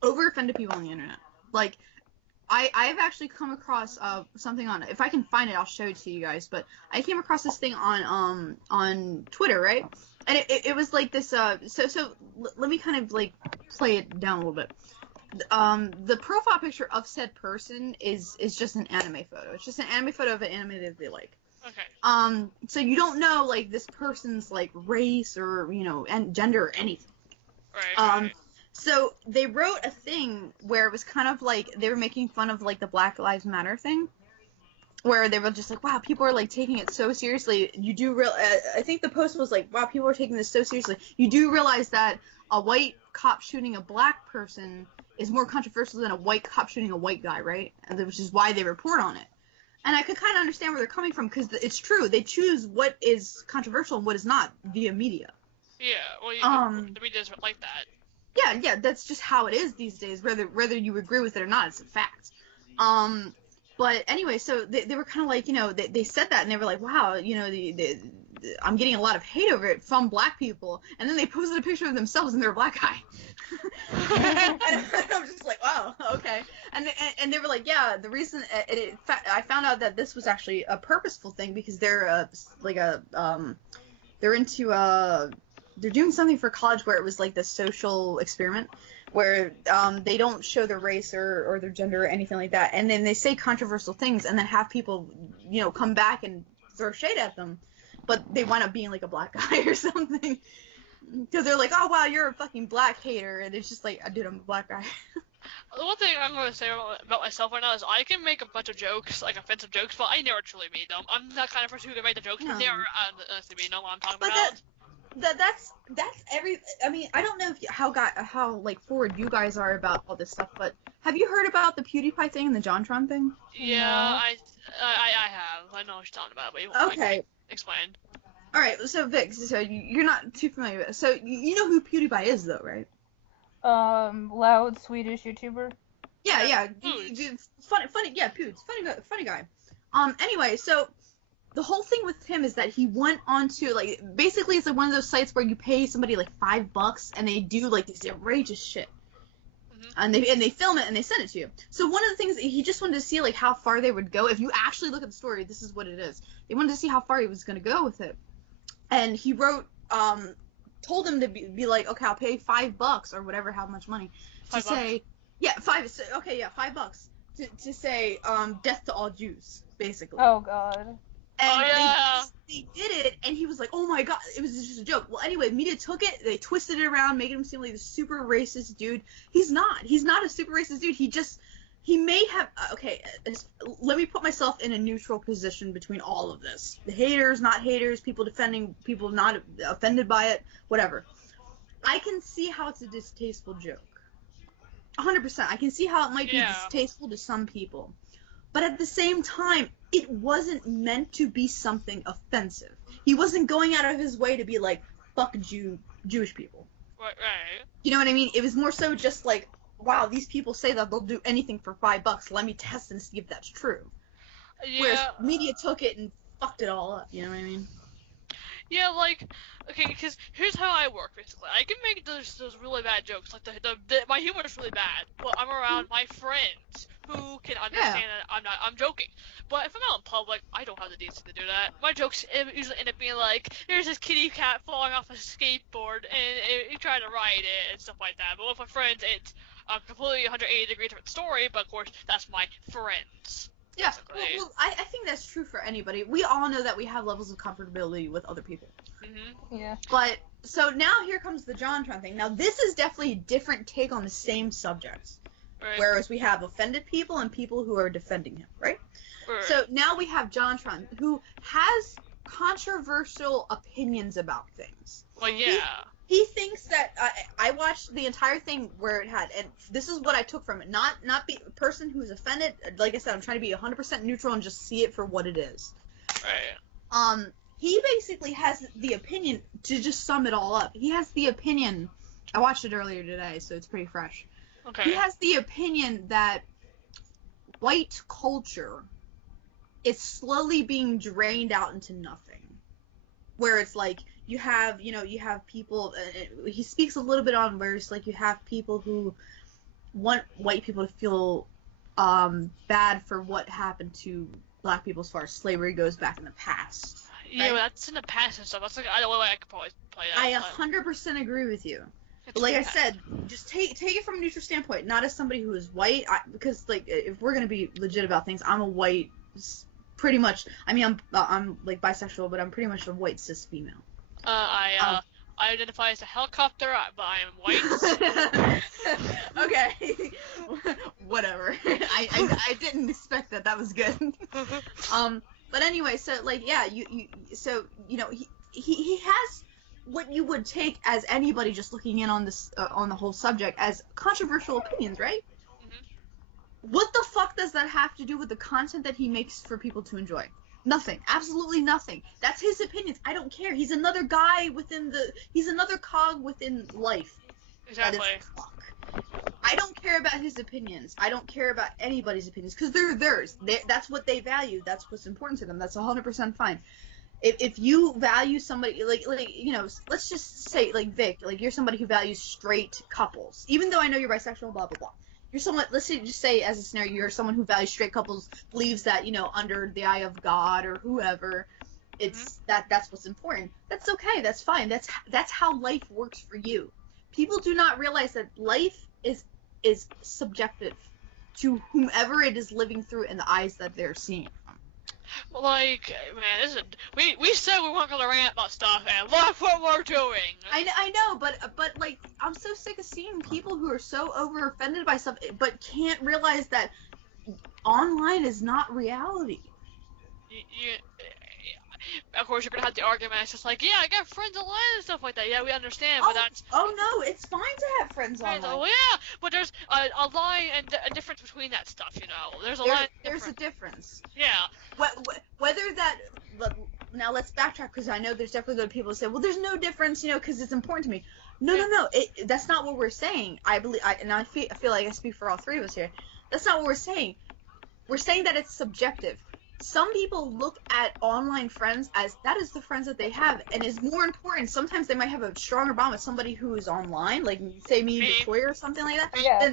Over-offended people on the internet. Like, I've actually come across something on, if I can find it, I'll show it to you guys, but I came across this thing on Twitter, right? And it was like this, so let me kind of, like, play it down a little bit. The profile picture of said person is just an anime photo. It's just an anime photo of an anime that they like. Okay. So you don't know, like, this person's, like, race or, you know, and gender or anything. Right. So they wrote a thing where it was kind of like they were making fun of like the Black Lives Matter thing, where they were just like, wow, people are like taking it so seriously. You do I think the post was like, wow, people are taking this so seriously. You do realize that a white cop shooting a black person is more controversial than a white cop shooting a white guy, right? And which is why they report on it. And I could kind of understand where they're coming from because it's true. They choose what is controversial and what is not via media. Yeah. Well, the media's like that. Yeah, that's just how it is these days, whether you agree with it or not, it's a fact. But anyway, so they were kind of like, you know, they said that and they were like, wow, you know, I'm getting a lot of hate over it from black people, and then they posted a picture of themselves and they're a black guy. And I'm just like, wow, okay. And they were like, yeah, the reason I found out that this was actually a purposeful thing because they're they're into they're doing something for college where it was like this social experiment where they don't show their race or their gender or anything like that, and then they say controversial things and then have people, you know, come back and throw shade at them, but they wind up being like a black guy or something because they're like, oh wow, you're a fucking black hater, and it's just like, dude, I'm a black guy. The one thing I'm going to say about myself right now is I can make a bunch of jokes, like offensive jokes, but I never truly mean them. I'm that kind of person who can make the jokes, but never honestly mean them. What I'm talking about. That's I mean, I don't know how like forward you guys are about all this stuff, but have you heard about the PewDiePie thing and the JonTron thing? Yeah, No. I have. I know what you're talking about, but you won't Okay. Explain. All right, so Vic, so you're not too familiar with it. So you know who PewDiePie is, though, right? Loud Swedish YouTuber. Yeah. Poods. Funny, yeah, Poods, funny guy. Anyway, so the whole thing with him is that he went onto, like, basically it's like one of those sites where you pay somebody like $5 and they do like this outrageous shit. And they film it and they send it to you. So one of the things, he just wanted to see like how far they would go. If you actually look at the story, this is what it is. They wanted to see how far he was going to go with it. And he wrote, told him to be like, okay, I'll pay $5 or whatever, how much money, to say, yeah, $5 to say, death to all Jews, basically. Oh God. And they did it, and he was like, oh my God, it was just a joke. Well, anyway, media took it, they twisted it around, making him seem like this super racist dude. He's not a super racist dude. He may have, okay, let me put myself in a neutral position between all of this. The haters, not haters, people defending, people not offended by it, whatever. I can see how it's a distasteful joke. 100%. I can see how it might be distasteful to some people. But at the same time, it wasn't meant to be something offensive. He wasn't going out of his way to be like, fuck Jewish people. Right. You know what I mean? It was more so just like, wow, these people say that they'll do anything for $5. Let me test and see if that's true. Yeah. Whereas media took it and fucked it all up. You know what I mean? Yeah, like, okay, because here's how I work, basically. I can make those really bad jokes, like, my humor is really bad, but I'm around my friends who can understand that I'm joking. But if I'm out in public, I don't have the decency to do that. My jokes usually end up being like, "There's this kitty cat falling off a skateboard, and you try to ride it and stuff like that." But with my friends, it's a completely 180-degree different story. But of course, that's my friends. Yeah, Basically. well, I think that's true for anybody. We all know that we have levels of comfortability with other people. Yeah. But, so now here comes the JonTron thing. Now, this is definitely a different take on the same subject. Right. Whereas we have offended people and people who are defending him, right? Right. So now we have JonTron, who has controversial opinions about things. Well, yeah. He thinks that I watched the entire thing where it had, and this is what I took from it. Not be a person who's offended. Like I said, I'm trying to be 100% neutral and just see it for what it is. Right. He basically has the opinion, to just sum it all up. He has the opinion. I watched it earlier today, so it's pretty fresh. Okay. He has the opinion that white culture is slowly being drained out into nothing. Where it's like, you have people, he speaks a little bit on where it's like you have people who want white people to feel bad for what happened to black people as far as slavery goes back in the past. Yeah, right? but that's in the past and stuff. That's like, I don't know, I could probably play that. I 100% agree with you. It's But like I in the past. said, just take it from a neutral standpoint, not as somebody who is white, because like if we're gonna be legit about things, I'm a white, pretty much. I mean, I'm like bisexual, but I'm pretty much a white cis female. I identify as a helicopter, but I am white. Okay, whatever. I didn't expect that. That was good. But anyway, so like yeah, he has what you would take as anybody just looking in on this on the whole subject as controversial opinions, right? Mm-hmm. What the fuck does that have to do with the content that he makes for people to enjoy? Nothing. Absolutely nothing. That's his opinions. I don't care. He's another guy he's another cog within life. Exactly. That is fuck. I don't care about his opinions. I don't care about anybody's opinions because they're theirs. That's what they value. That's what's important to them. That's 100% fine. If you value somebody like let's just say like Vic, like you're somebody who values straight couples, even though I know you're bisexual, blah blah blah. You're someone. Let's just say as a scenario, you're someone who values straight couples, believes that under the eye of God or whoever, it's that's what's important. That's okay. That's fine. That's how life works for you. People do not realize that life is subjective to whomever it is living through in the eyes that they're seeing. Well, like, man, we said we weren't gonna rant about stuff, and look what we're doing. I know, but like, I'm so sick of seeing people who are so over offended by stuff, but can't realize that online is not reality. Of course, you're gonna have the argument. It's just like, yeah, I got friends online and stuff like that. Yeah, we understand, but that's. Oh no, it's fine to have friends online. Oh yeah, but there's a line and a difference between that stuff. There's a line. There's a difference. Yeah. Whether that. Now let's backtrack because I know there's definitely going to be people who say, well, there's no difference, because it's important to me. No. That's not what we're saying. I believe, and I feel like I speak for all three of us here. That's not what we're saying. We're saying that it's subjective. Some people look at online friends as that is the friends that they have, and is more important. Sometimes they might have a stronger bond with somebody who is online, like say me, Victoria, or something like that. Yeah.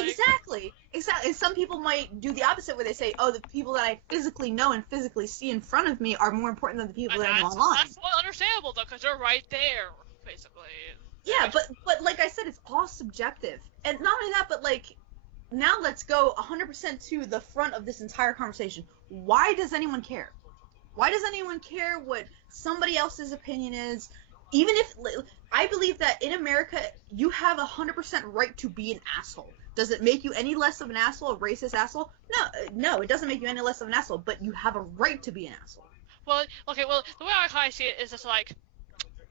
Exactly. And some people might do the opposite, where they say, "Oh, the people that I physically know and physically see in front of me are more important than the people that I'm online." That's understandable though, because they're right there, basically. Yeah, but like I said, it's all subjective, and not only that, but like. Now let's go 100% to the front of this entire conversation. Why does anyone care? Why does anyone care what somebody else's opinion is? Even if I believe that in America, you have 100% right to be an asshole. Does it make you any less of an asshole, a racist asshole? No, it doesn't make you any less of an asshole, but you have a right to be an asshole. Well, okay, the way I kind of see it is just like,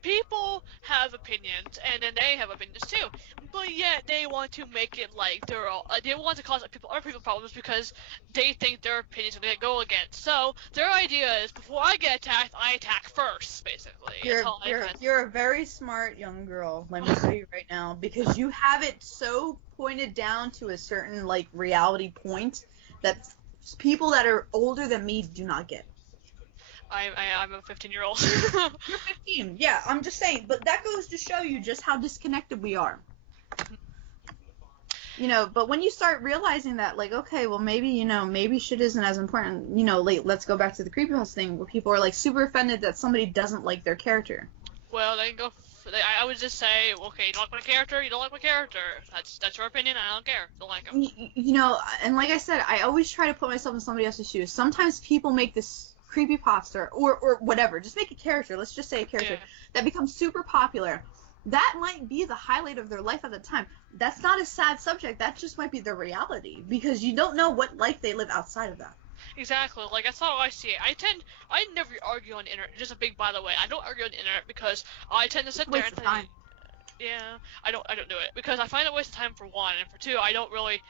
people have opinions, and then they have opinions too, but yet they want to make it like they want to cause other people problems because they think their opinions are going to go against. So their idea is, before I get attacked, I attack first, basically. You're a very smart young girl, let me tell you right now, because you have it so pointed down to a certain reality point that people that are older than me do not get. I'm a 15-year-old. You're 15. Yeah, I'm just saying. But that goes to show you just how disconnected we are. But when you start realizing that, like, okay, well, maybe, maybe shit isn't as important, like, let's go back to the creepypasta thing, where people are, like, super offended that somebody doesn't like their character. Well, they can go. I would just say, okay, you don't like my character. You don't like my character. That's your opinion. I don't care. Don't like him. And like I said, I always try to put myself in somebody else's shoes. Sometimes people make this creepypasta or whatever, just make a character. Let's just say a character that becomes super popular. That might be the highlight of their life at the time. That's not a sad subject. That just might be their reality, because you don't know what life they live outside of that. Exactly. Like, that's how I see it. I never argue on the internet. Just a big by the way. I don't argue on the internet because I tend to sit there and time. Yeah, I don't do it because I find it a waste of time for one, and for two, I don't really.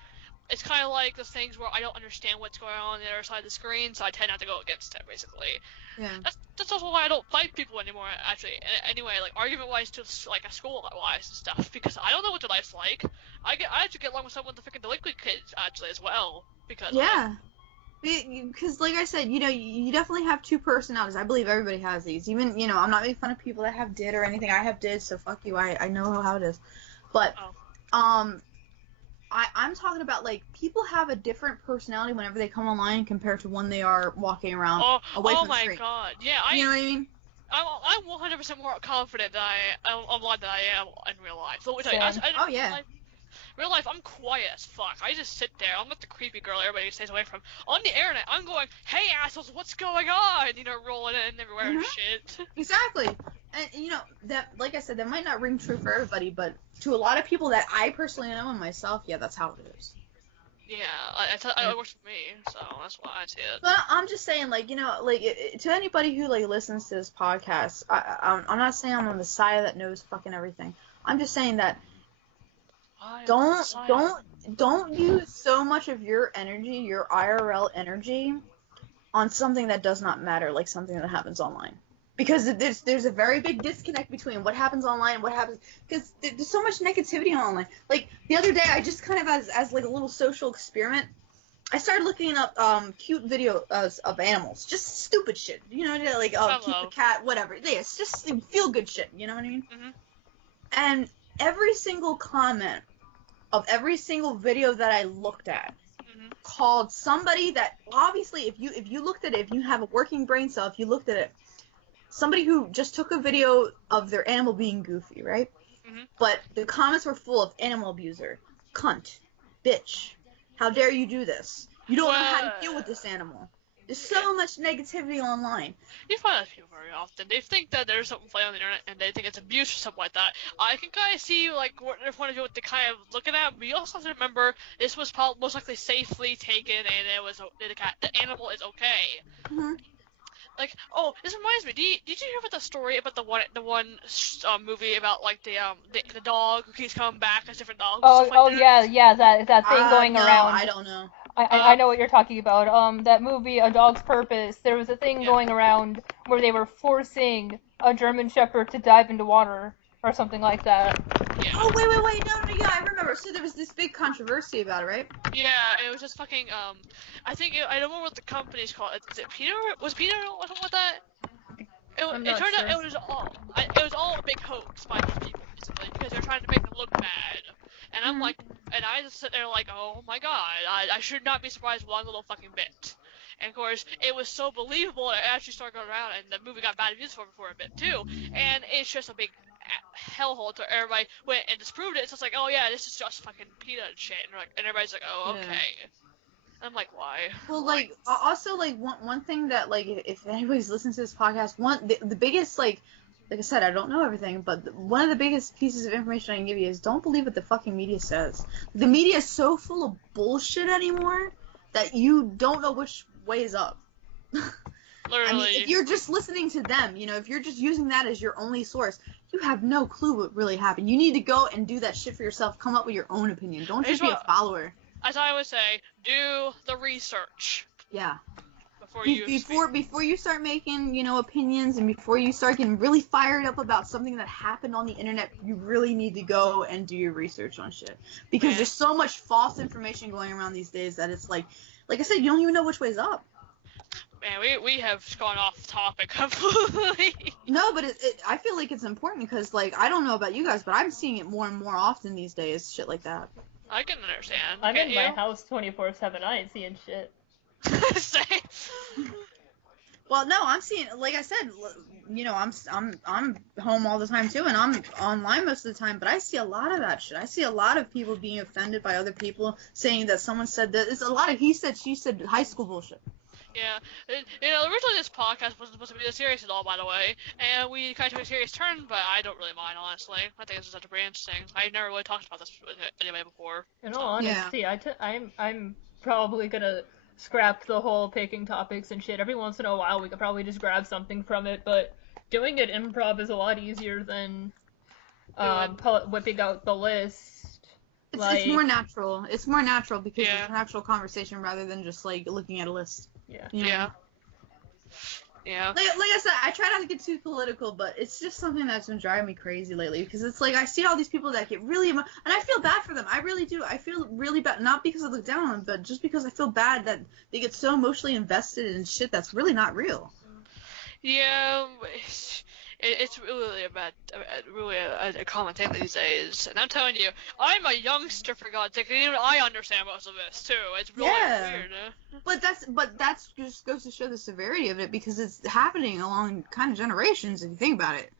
It's kind of like those things where I don't understand what's going on the other side of the screen, so I tend not to go against it, basically. Yeah. That's also why I don't fight people anymore, actually. Anyway, like, argument-wise to, like, a school-wise and stuff, because I don't know what their life's like. I actually get along with some of the freaking delinquent kids, actually, as well, because... Yeah. Because, like I said, you definitely have two personalities. I believe everybody has these. Even, I'm not making fun of people that have did or anything. I have did, so fuck you. I know how it is. But, I'm talking about, like, people have a different personality whenever they come online compared to when they are walking around away from the screen. Oh my god, yeah, you know what I mean? I'm 100% more confident than I am online than I am in real life. So, Oh, yeah. Real life, I'm quiet as fuck. I just sit there. I'm not the creepy girl everybody stays away from. On the internet, I'm going, hey assholes, what's going on? Rolling in everywhere and shit. Exactly. And, that, like I said, that might not ring true for everybody, but to a lot of people that I personally know and myself, yeah, that's how it is. Yeah, it works for me, so that's why I see it. But I'm just saying, like, to anybody who, like, listens to this podcast, I'm not saying I'm on the side that knows fucking everything. I'm just saying that don't use so much of your energy, your IRL energy, on something that does not matter, like something that happens online. Because there's a very big disconnect between what happens online and what happens, because there's so much negativity online. Like, the other day, I just kind of, as like a little social experiment, I started looking up cute videos of animals, just stupid shit, like keep the cat, whatever. Yeah, it's just feel good shit, you know what I mean? Mm-hmm. And every single comment of every single video that I looked at called somebody that, obviously, if you looked at it, if you have a working brain cell, if you looked at it, somebody who just took a video of their animal being goofy, right? Mm-hmm. But the comments were full of animal abuser, cunt, bitch, how dare you do this? You don't know how to deal with this animal. There's so much negativity online. You find that people very often. They think that there's something funny on the internet and they think it's abuse or something like that. I can kind of see, like, what their point of view, what they're kind of looking at, but you also have to remember this was most likely safely taken and the animal is okay. Mm-hmm. Like, this reminds me. Did you hear about the story about the one movie about, like, the dog who keeps coming back as different dogs? Yeah, that thing going around. I don't know. I know what you're talking about. That movie, A Dog's Purpose. There was a thing going around where they were forcing a German Shepherd to dive into water or something like that. Yeah. Oh wait, no, yeah, I remember. So there was this big controversy about it, right? Yeah, it was just fucking. I don't remember what the company's called. Is it Peter? Was Peter or something like that? It turned out it was all a big hoax by these people, basically, because they're trying to make them look bad. And I'm like, and I just sit there like, oh my god, I should not be surprised one little fucking bit. And of course, it was so believable, it actually started going around, and the movie got bad reviews for a bit too. And it's just a big hellhole to everybody went and disproved it. So it's like, oh yeah, this is just fucking PETA and shit. And everybody's like, oh okay. Yeah. I'm like, why? Well, like, also, like, one thing that, like, if anybody's listening to this podcast, the biggest, like I said, I don't know everything, but one of the biggest pieces of information I can give you is don't believe what the fucking media says. The media is so full of bullshit anymore that you don't know which way is up. Literally. I mean, if you're just listening to them, if you're just using that as your only source, you have no clue what really happened. You need to go and do that shit for yourself. Come up with your own opinion. Don't just be a follower. As I would say, do the research. Yeah. Before you start making, opinions, and before you start getting really fired up about something that happened on the internet, you really need to go and do your research on shit. Because there's so much false information going around these days that it's like I said, you don't even know which way's up. Man, we have gone off topic completely. No, but I feel like it's important because, like, I don't know about you guys, but I'm seeing it more and more often these days, shit like that. I can understand. I'm Can't in my house 24/7. I ain't seeing shit. Same. Well, no, I'm seeing, like I said, I'm home all the time too, and I'm online most of the time. But I see a lot of that shit. I see a lot of people being offended by other people saying that someone said that. It's a lot of he said, she said, high school bullshit. Yeah, originally this podcast wasn't supposed to be this serious at all, by the way, and we kind of took a serious turn, but I don't really mind, honestly. I think this is such a pretty interesting. I never really talked about this with anybody before. In all honesty, I'm probably gonna scrap the whole picking topics and shit. Every once in a while, we could probably just grab something from it, but doing it improv is a lot easier than whipping out the list. It's more natural. It's more natural because Yeah. it's a natural conversation rather than just like looking at a list. Yeah. You know? Yeah. Yeah. Like I said, I try not to get too political, but it's just something that's been driving me crazy lately because it's like I see all these people that get really and I feel bad for them. I really do. I feel really bad, not because I look down on them, but just because I feel bad that they get so emotionally invested in shit that's really not real. Yeah, it's really a common thing these days. And I'm telling you, I'm a youngster for God's sake, and even I understand most of this too. It's really weird. But that's just goes to show the severity of it because it's happening along kind of generations if you think about it.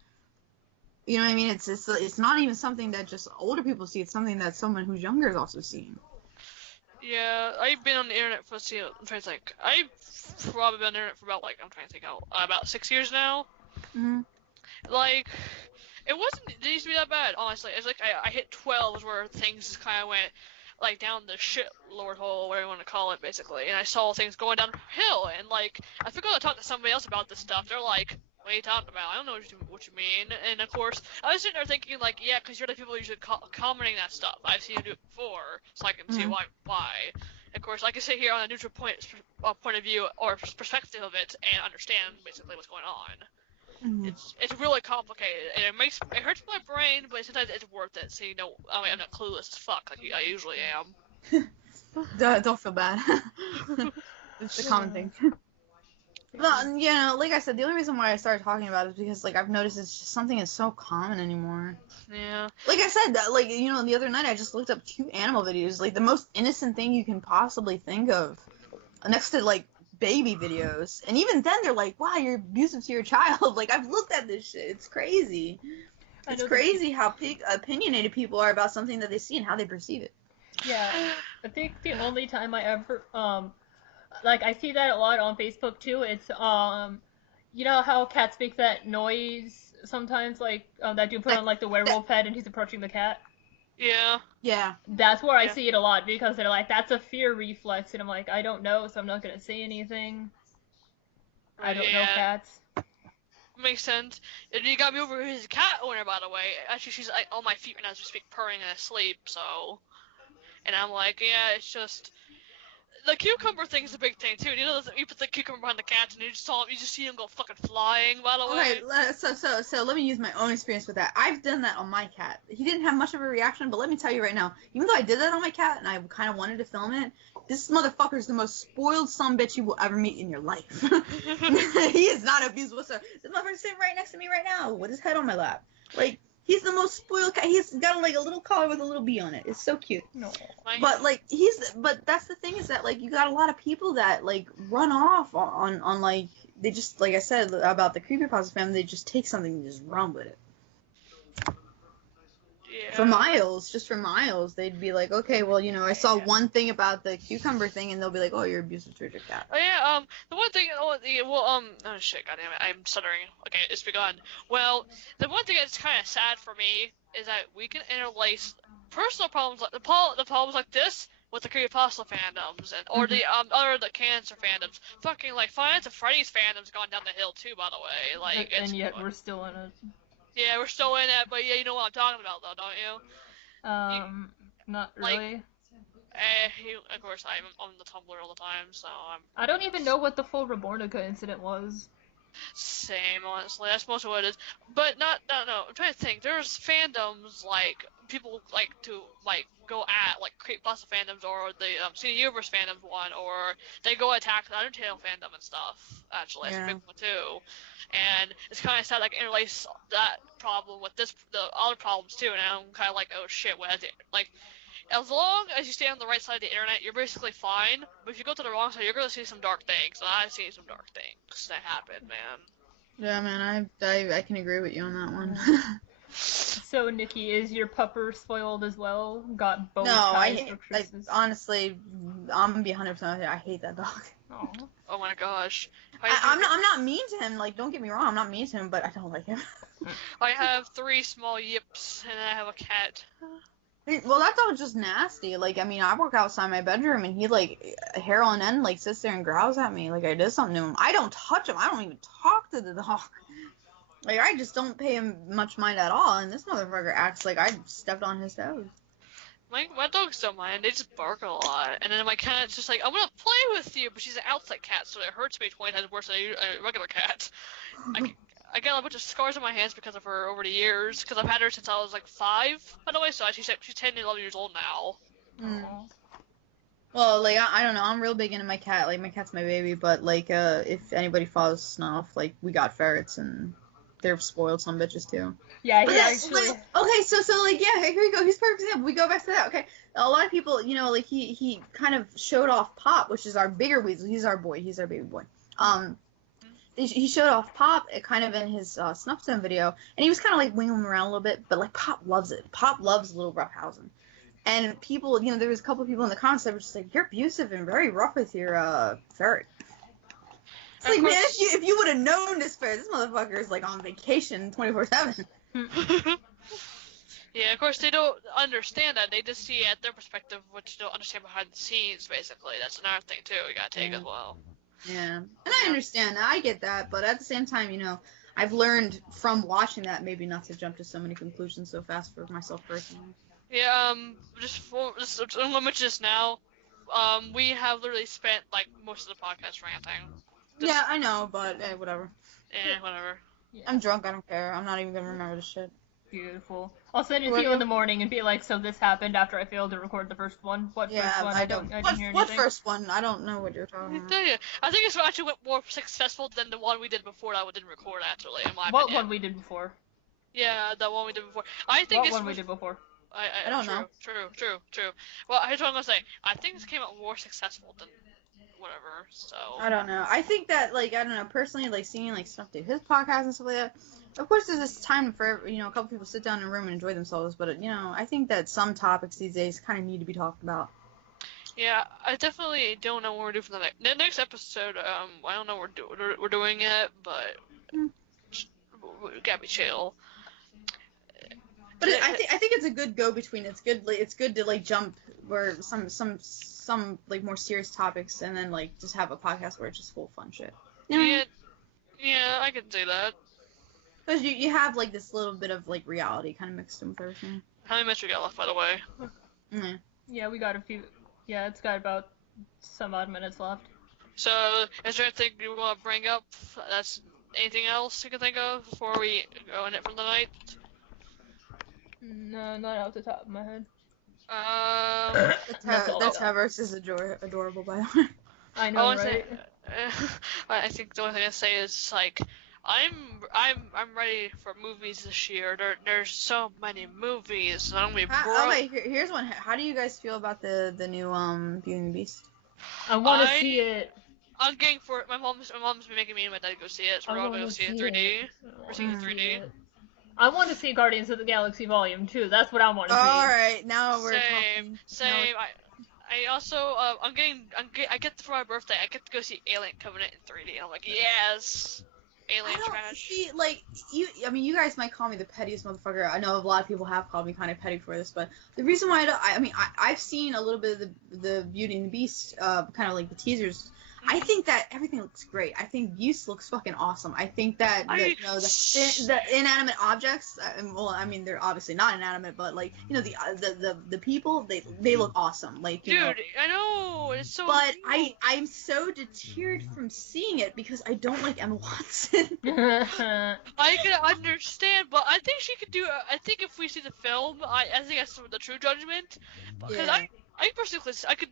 You know what I mean? It's not even something that just older people see. It's something that someone who's younger is also seeing. Yeah, I've been on the internet for I'm trying to think. I've probably been on the internet for about I'm trying to think out about 6 years now. Mm-hmm. Like, it used to be that bad, honestly. It's like I hit 12 where things just kind of went like down the shit lord hole, whatever you want to call it, basically. And I saw things going downhill, and like I forgot to talk to somebody else about this stuff. They're like, "What are you talking about? I don't know what you mean." And of course, I was sitting there thinking like, "Yeah, because you're the people usually commenting that stuff. I've seen you do it before, so I can see why." Of course, I can sit here on a neutral point of view or perspective of it and understand basically what's going on. Mm-hmm. It's really complicated, and it hurts my brain, but sometimes it's worth it. So I'm not clueless as fuck like I usually am. Don't feel bad. It's a common thing. Well, like I said, the only reason why I started talking about it is because like I've noticed it's just something that's so common anymore. Yeah. Like I said, the other night I just looked up 2 animal videos, like the most innocent thing you can possibly think of, next to like baby videos, and even then they're like, wow, you're abusive to your child. Like I've looked at this shit. It's crazy. It's crazy how opinionated people are about something that they see and how they perceive it. Yeah, I think the only time I ever like I see that a lot on Facebook too. It's you know how cats make that noise sometimes, like that dude put on like the werewolf head and he's approaching the cat. Yeah. Yeah. That's where I see it a lot because they're like, that's a fear reflex, and I'm like, I don't know, so I'm not gonna say anything. I don't know cats. Makes sense. And you got me over his cat owner, by the way. Actually, she's like on my feet right now as we speak, purring and asleep. So, and I'm like, yeah, it's just the cucumber thing is a big thing too. You know, you put the cucumber behind the cat and you just see him go fucking flying. By the way. Okay, so let me use my own experience with that. I've done that on my cat. He didn't have much of a reaction, but let me tell you right now, even though I did that on my cat and I kind of wanted to film it, this motherfucker is the most spoiled sumbitch you will ever meet in your life. He is not abused whatsoever. This motherfucker's sitting right next to me right now with his head on my lap. Like, he's the most spoiled cat. He's got like a little collar with a little bee on it. It's so cute. No. But like but that's the thing is that like you got a lot of people that like run off on like they just like I said about the creepypasta family, they just take something and just run with it. Yeah. For miles, they'd be like, okay, well, I saw one thing about the cucumber thing, and they'll be like, oh, you're abusive towards your cat. Oh yeah, the one thing, oh shit, goddamn it, I'm stuttering. Okay, it's begun. Well, the one thing that's kind of sad for me is that we can interlace personal problems like the problems like this with the creepypasta fandoms or the cancer fandoms. Fucking like Five Nights at Freddy's fandom's gone down the hill too, by the way. Like, and yet we're still in it. Yeah, we're still in it, but yeah, you know what I'm talking about, though, don't you? Not really. Of course, I'm on the Tumblr all the time, so I don't even know what the full Rebornica incident was. Same, honestly. That's most of what it is. But no, I'm trying to think. There's fandoms, like, people like to, like, go at, like, creepypasta fandoms or the Cine Universe fandoms one, or they go attack the Undertale fandom and stuff, actually. That's a big one, too. And it's kind of sad, like, interlace that problem with the other problems, too, and I'm kind of like, oh, shit, what is it? Like, as long as you stay on the right side of the internet, you're basically fine. But if you go to the wrong side, you're gonna see some dark things. And I've seen some dark things that happen, man. Yeah, man, I can agree with you on that one. So, Nikki, is your pupper spoiled as well? Got bow No, ties for I Christmas? honestly, I'm gonna be 100% honest, I hate that dog. Aw. Oh my gosh. I'm not mean to him. Like, don't get me wrong, I'm not mean to him, but I don't like him. I have 3 small yips, and I have a cat. Well, that dog's just nasty. Like, I mean, I work outside my bedroom, and he like hair on end like sits there and growls at me like I did something to him. I don't touch him. I don't even talk to the dog. Like, I just don't pay him much mind at all. And this motherfucker acts like I stepped on his toes. My dogs don't mind, they just bark a lot. And then my cat's just like, I want to play with you, but she's an outside cat, so it hurts me 20 times worse than a regular cat. I got a bunch of scars on my hands because of her over the years, because I've had her since I was like 5, by the way, so she's 10 and 11 years old now. Aw. Well, like, I don't know. I'm real big into my cat. Like, my cat's my baby. But, like, if anybody follows Snuff, like, we got ferrets, and they're spoiled some bitches, too. Yeah, But he that's, actually... like, okay, so, like, yeah, here we go. He's perfect example. We go back to that. Okay, a lot of people, you know, like, he kind of showed off Pop, which is our bigger weasel. He's our boy. He's our baby boy. He showed off Pop kind of in his Snuff Zone video, and he was kind of, like, winging him around a little bit, but, like, Pop loves it. Pop loves little roughhousing. And people, you know, there was a couple of people in the comments that were just like, you're abusive and very rough with your ferret. It's like, man, if you would have known this ferret, this motherfucker is like on vacation 24/7. Yeah, of course they don't understand that. They just see it at their perspective, which you don't understand behind the scenes. Basically, that's another thing too. We gotta take as well. Yeah, and I understand that. I get that, but at the same time, you know, I've learned from watching that maybe not to jump to so many conclusions so fast for myself personally. Yeah, just I'm gonna mention this now. We have literally spent like most of the podcast ranting. Yeah, I know, but whatever. Whatever. Yeah. I'm drunk. I don't care. I'm not even gonna remember this shit. Beautiful. I'll send it to you in the morning and be like, so this happened after I failed to record the first one? What Yeah, first one? I don't. I didn't hear What anything. first one? I don't know what you're talking about. I think it's actually went more successful than the one we did before that we didn't record, actually, in my What opinion. one we did before? Yeah, the one we did before. I think What one we did before? I don't know. True. Well, here's what I'm gonna say. I think this came out more successful than whatever, so... I don't know. I think that, like, I don't know, personally, like, seeing, like, Snuff do his podcast and stuff like that, of course there's this time for, you know, a couple people sit down in a room and enjoy themselves, but, you know, I think that some topics these days kind of need to be talked about. Yeah, I definitely don't know what we're doing for the next episode. I don't know what we're doing yet, but we gotta be chill. But I think it's a good go-between. It's good to, like, jump where some like, more serious topics and then, like, just have a podcast where it's just full of fun shit. You know? Yeah, I can see that. Because you have, like, this little bit of, like, reality kind of mixed in with everything. How many minutes we got left, by the way? Mm-hmm. Yeah, we got a few. Yeah, it's got about some odd minutes left. So, is there anything you want to bring up? That's anything else you can think of before we go in it for the night? No, not off the top of my head. That's how Verse is adorable, by the way. I know, right? I think the only thing I say is like, I'm ready for movies this year. There's so many movies, and I'm gonna be broke. Wait, here's one. How do you guys feel about the new Beauty and the Beast? I want to see it. I'm getting for it. My mom's been making me and my dad go see it, so we're all gonna go see it in 3D. We're seeing it in 3D. I want to see Guardians of the Galaxy Volume 2. That's what I want to see. Alright, now we're talking. Same. I also, I get for my birthday, I get to go see Alien Covenant in 3D. I'm like, yes! Alien trash. See, like, you guys might call me the pettiest motherfucker. I know a lot of people have called me kind of petty for this, but the reason why I've seen a little bit of the Beauty and the Beast, kind of like the teasers. I think that everything looks great. I think Beast looks fucking awesome. I think that the inanimate objects. Well, I mean, they're obviously not inanimate, but like, you know, the people, they look awesome. Like, you know, I know, it's so. But I'm so deterred from seeing it because I don't like Emma Watson. I can understand, but I think she could do. I think if we see the film, I think that's the true judgment. Because I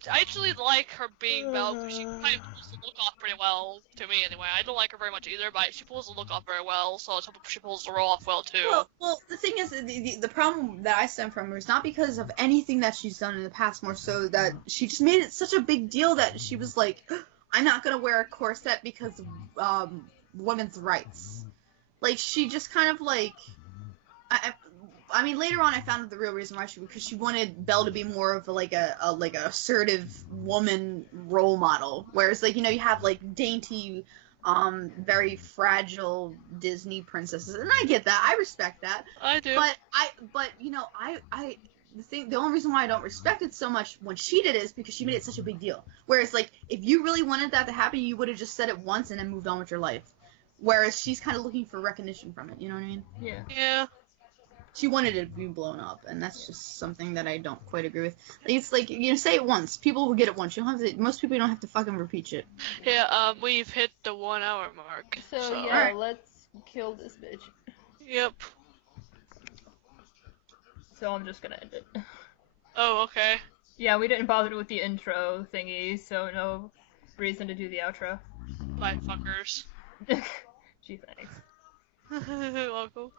actually like her being Belle because she kind of pulls the look off pretty well to me anyway. I don't like her very much either, but she pulls the look off very well, so she pulls the role off well too. Well, the thing is, the problem that I stem from her is not because of anything that she's done in the past, more so that she just made it such a big deal that she was like, I'm not gonna wear a corset because of women's rights. Like, she just kind of like, I mean, later on I found out the real reason why because she wanted Belle to be more of like a assertive woman role model, whereas like, you know, you have like dainty, very fragile Disney princesses, and I get that, I respect that. I do. But you know, the only reason why I don't respect it so much when she did it is because she made it such a big deal. Whereas like, if you really wanted that to happen, you would have just said it once and then moved on with your life. Whereas she's kind of looking for recognition from it, you know what I mean? Yeah. Yeah. She wanted it to be blown up, and that's just something that I don't quite agree with. It's like, you know, say it once. People will get it once. You don't have to. Most people don't have to fucking repeat shit. Yeah, we've hit the 1 hour mark. So yeah, Alright. let's kill this bitch. Yep. So I'm just gonna end it. Oh, okay. Yeah, we didn't bother with the intro thingy, so no reason to do the outro. Bye, fuckers. Gee, thanks. Welcome.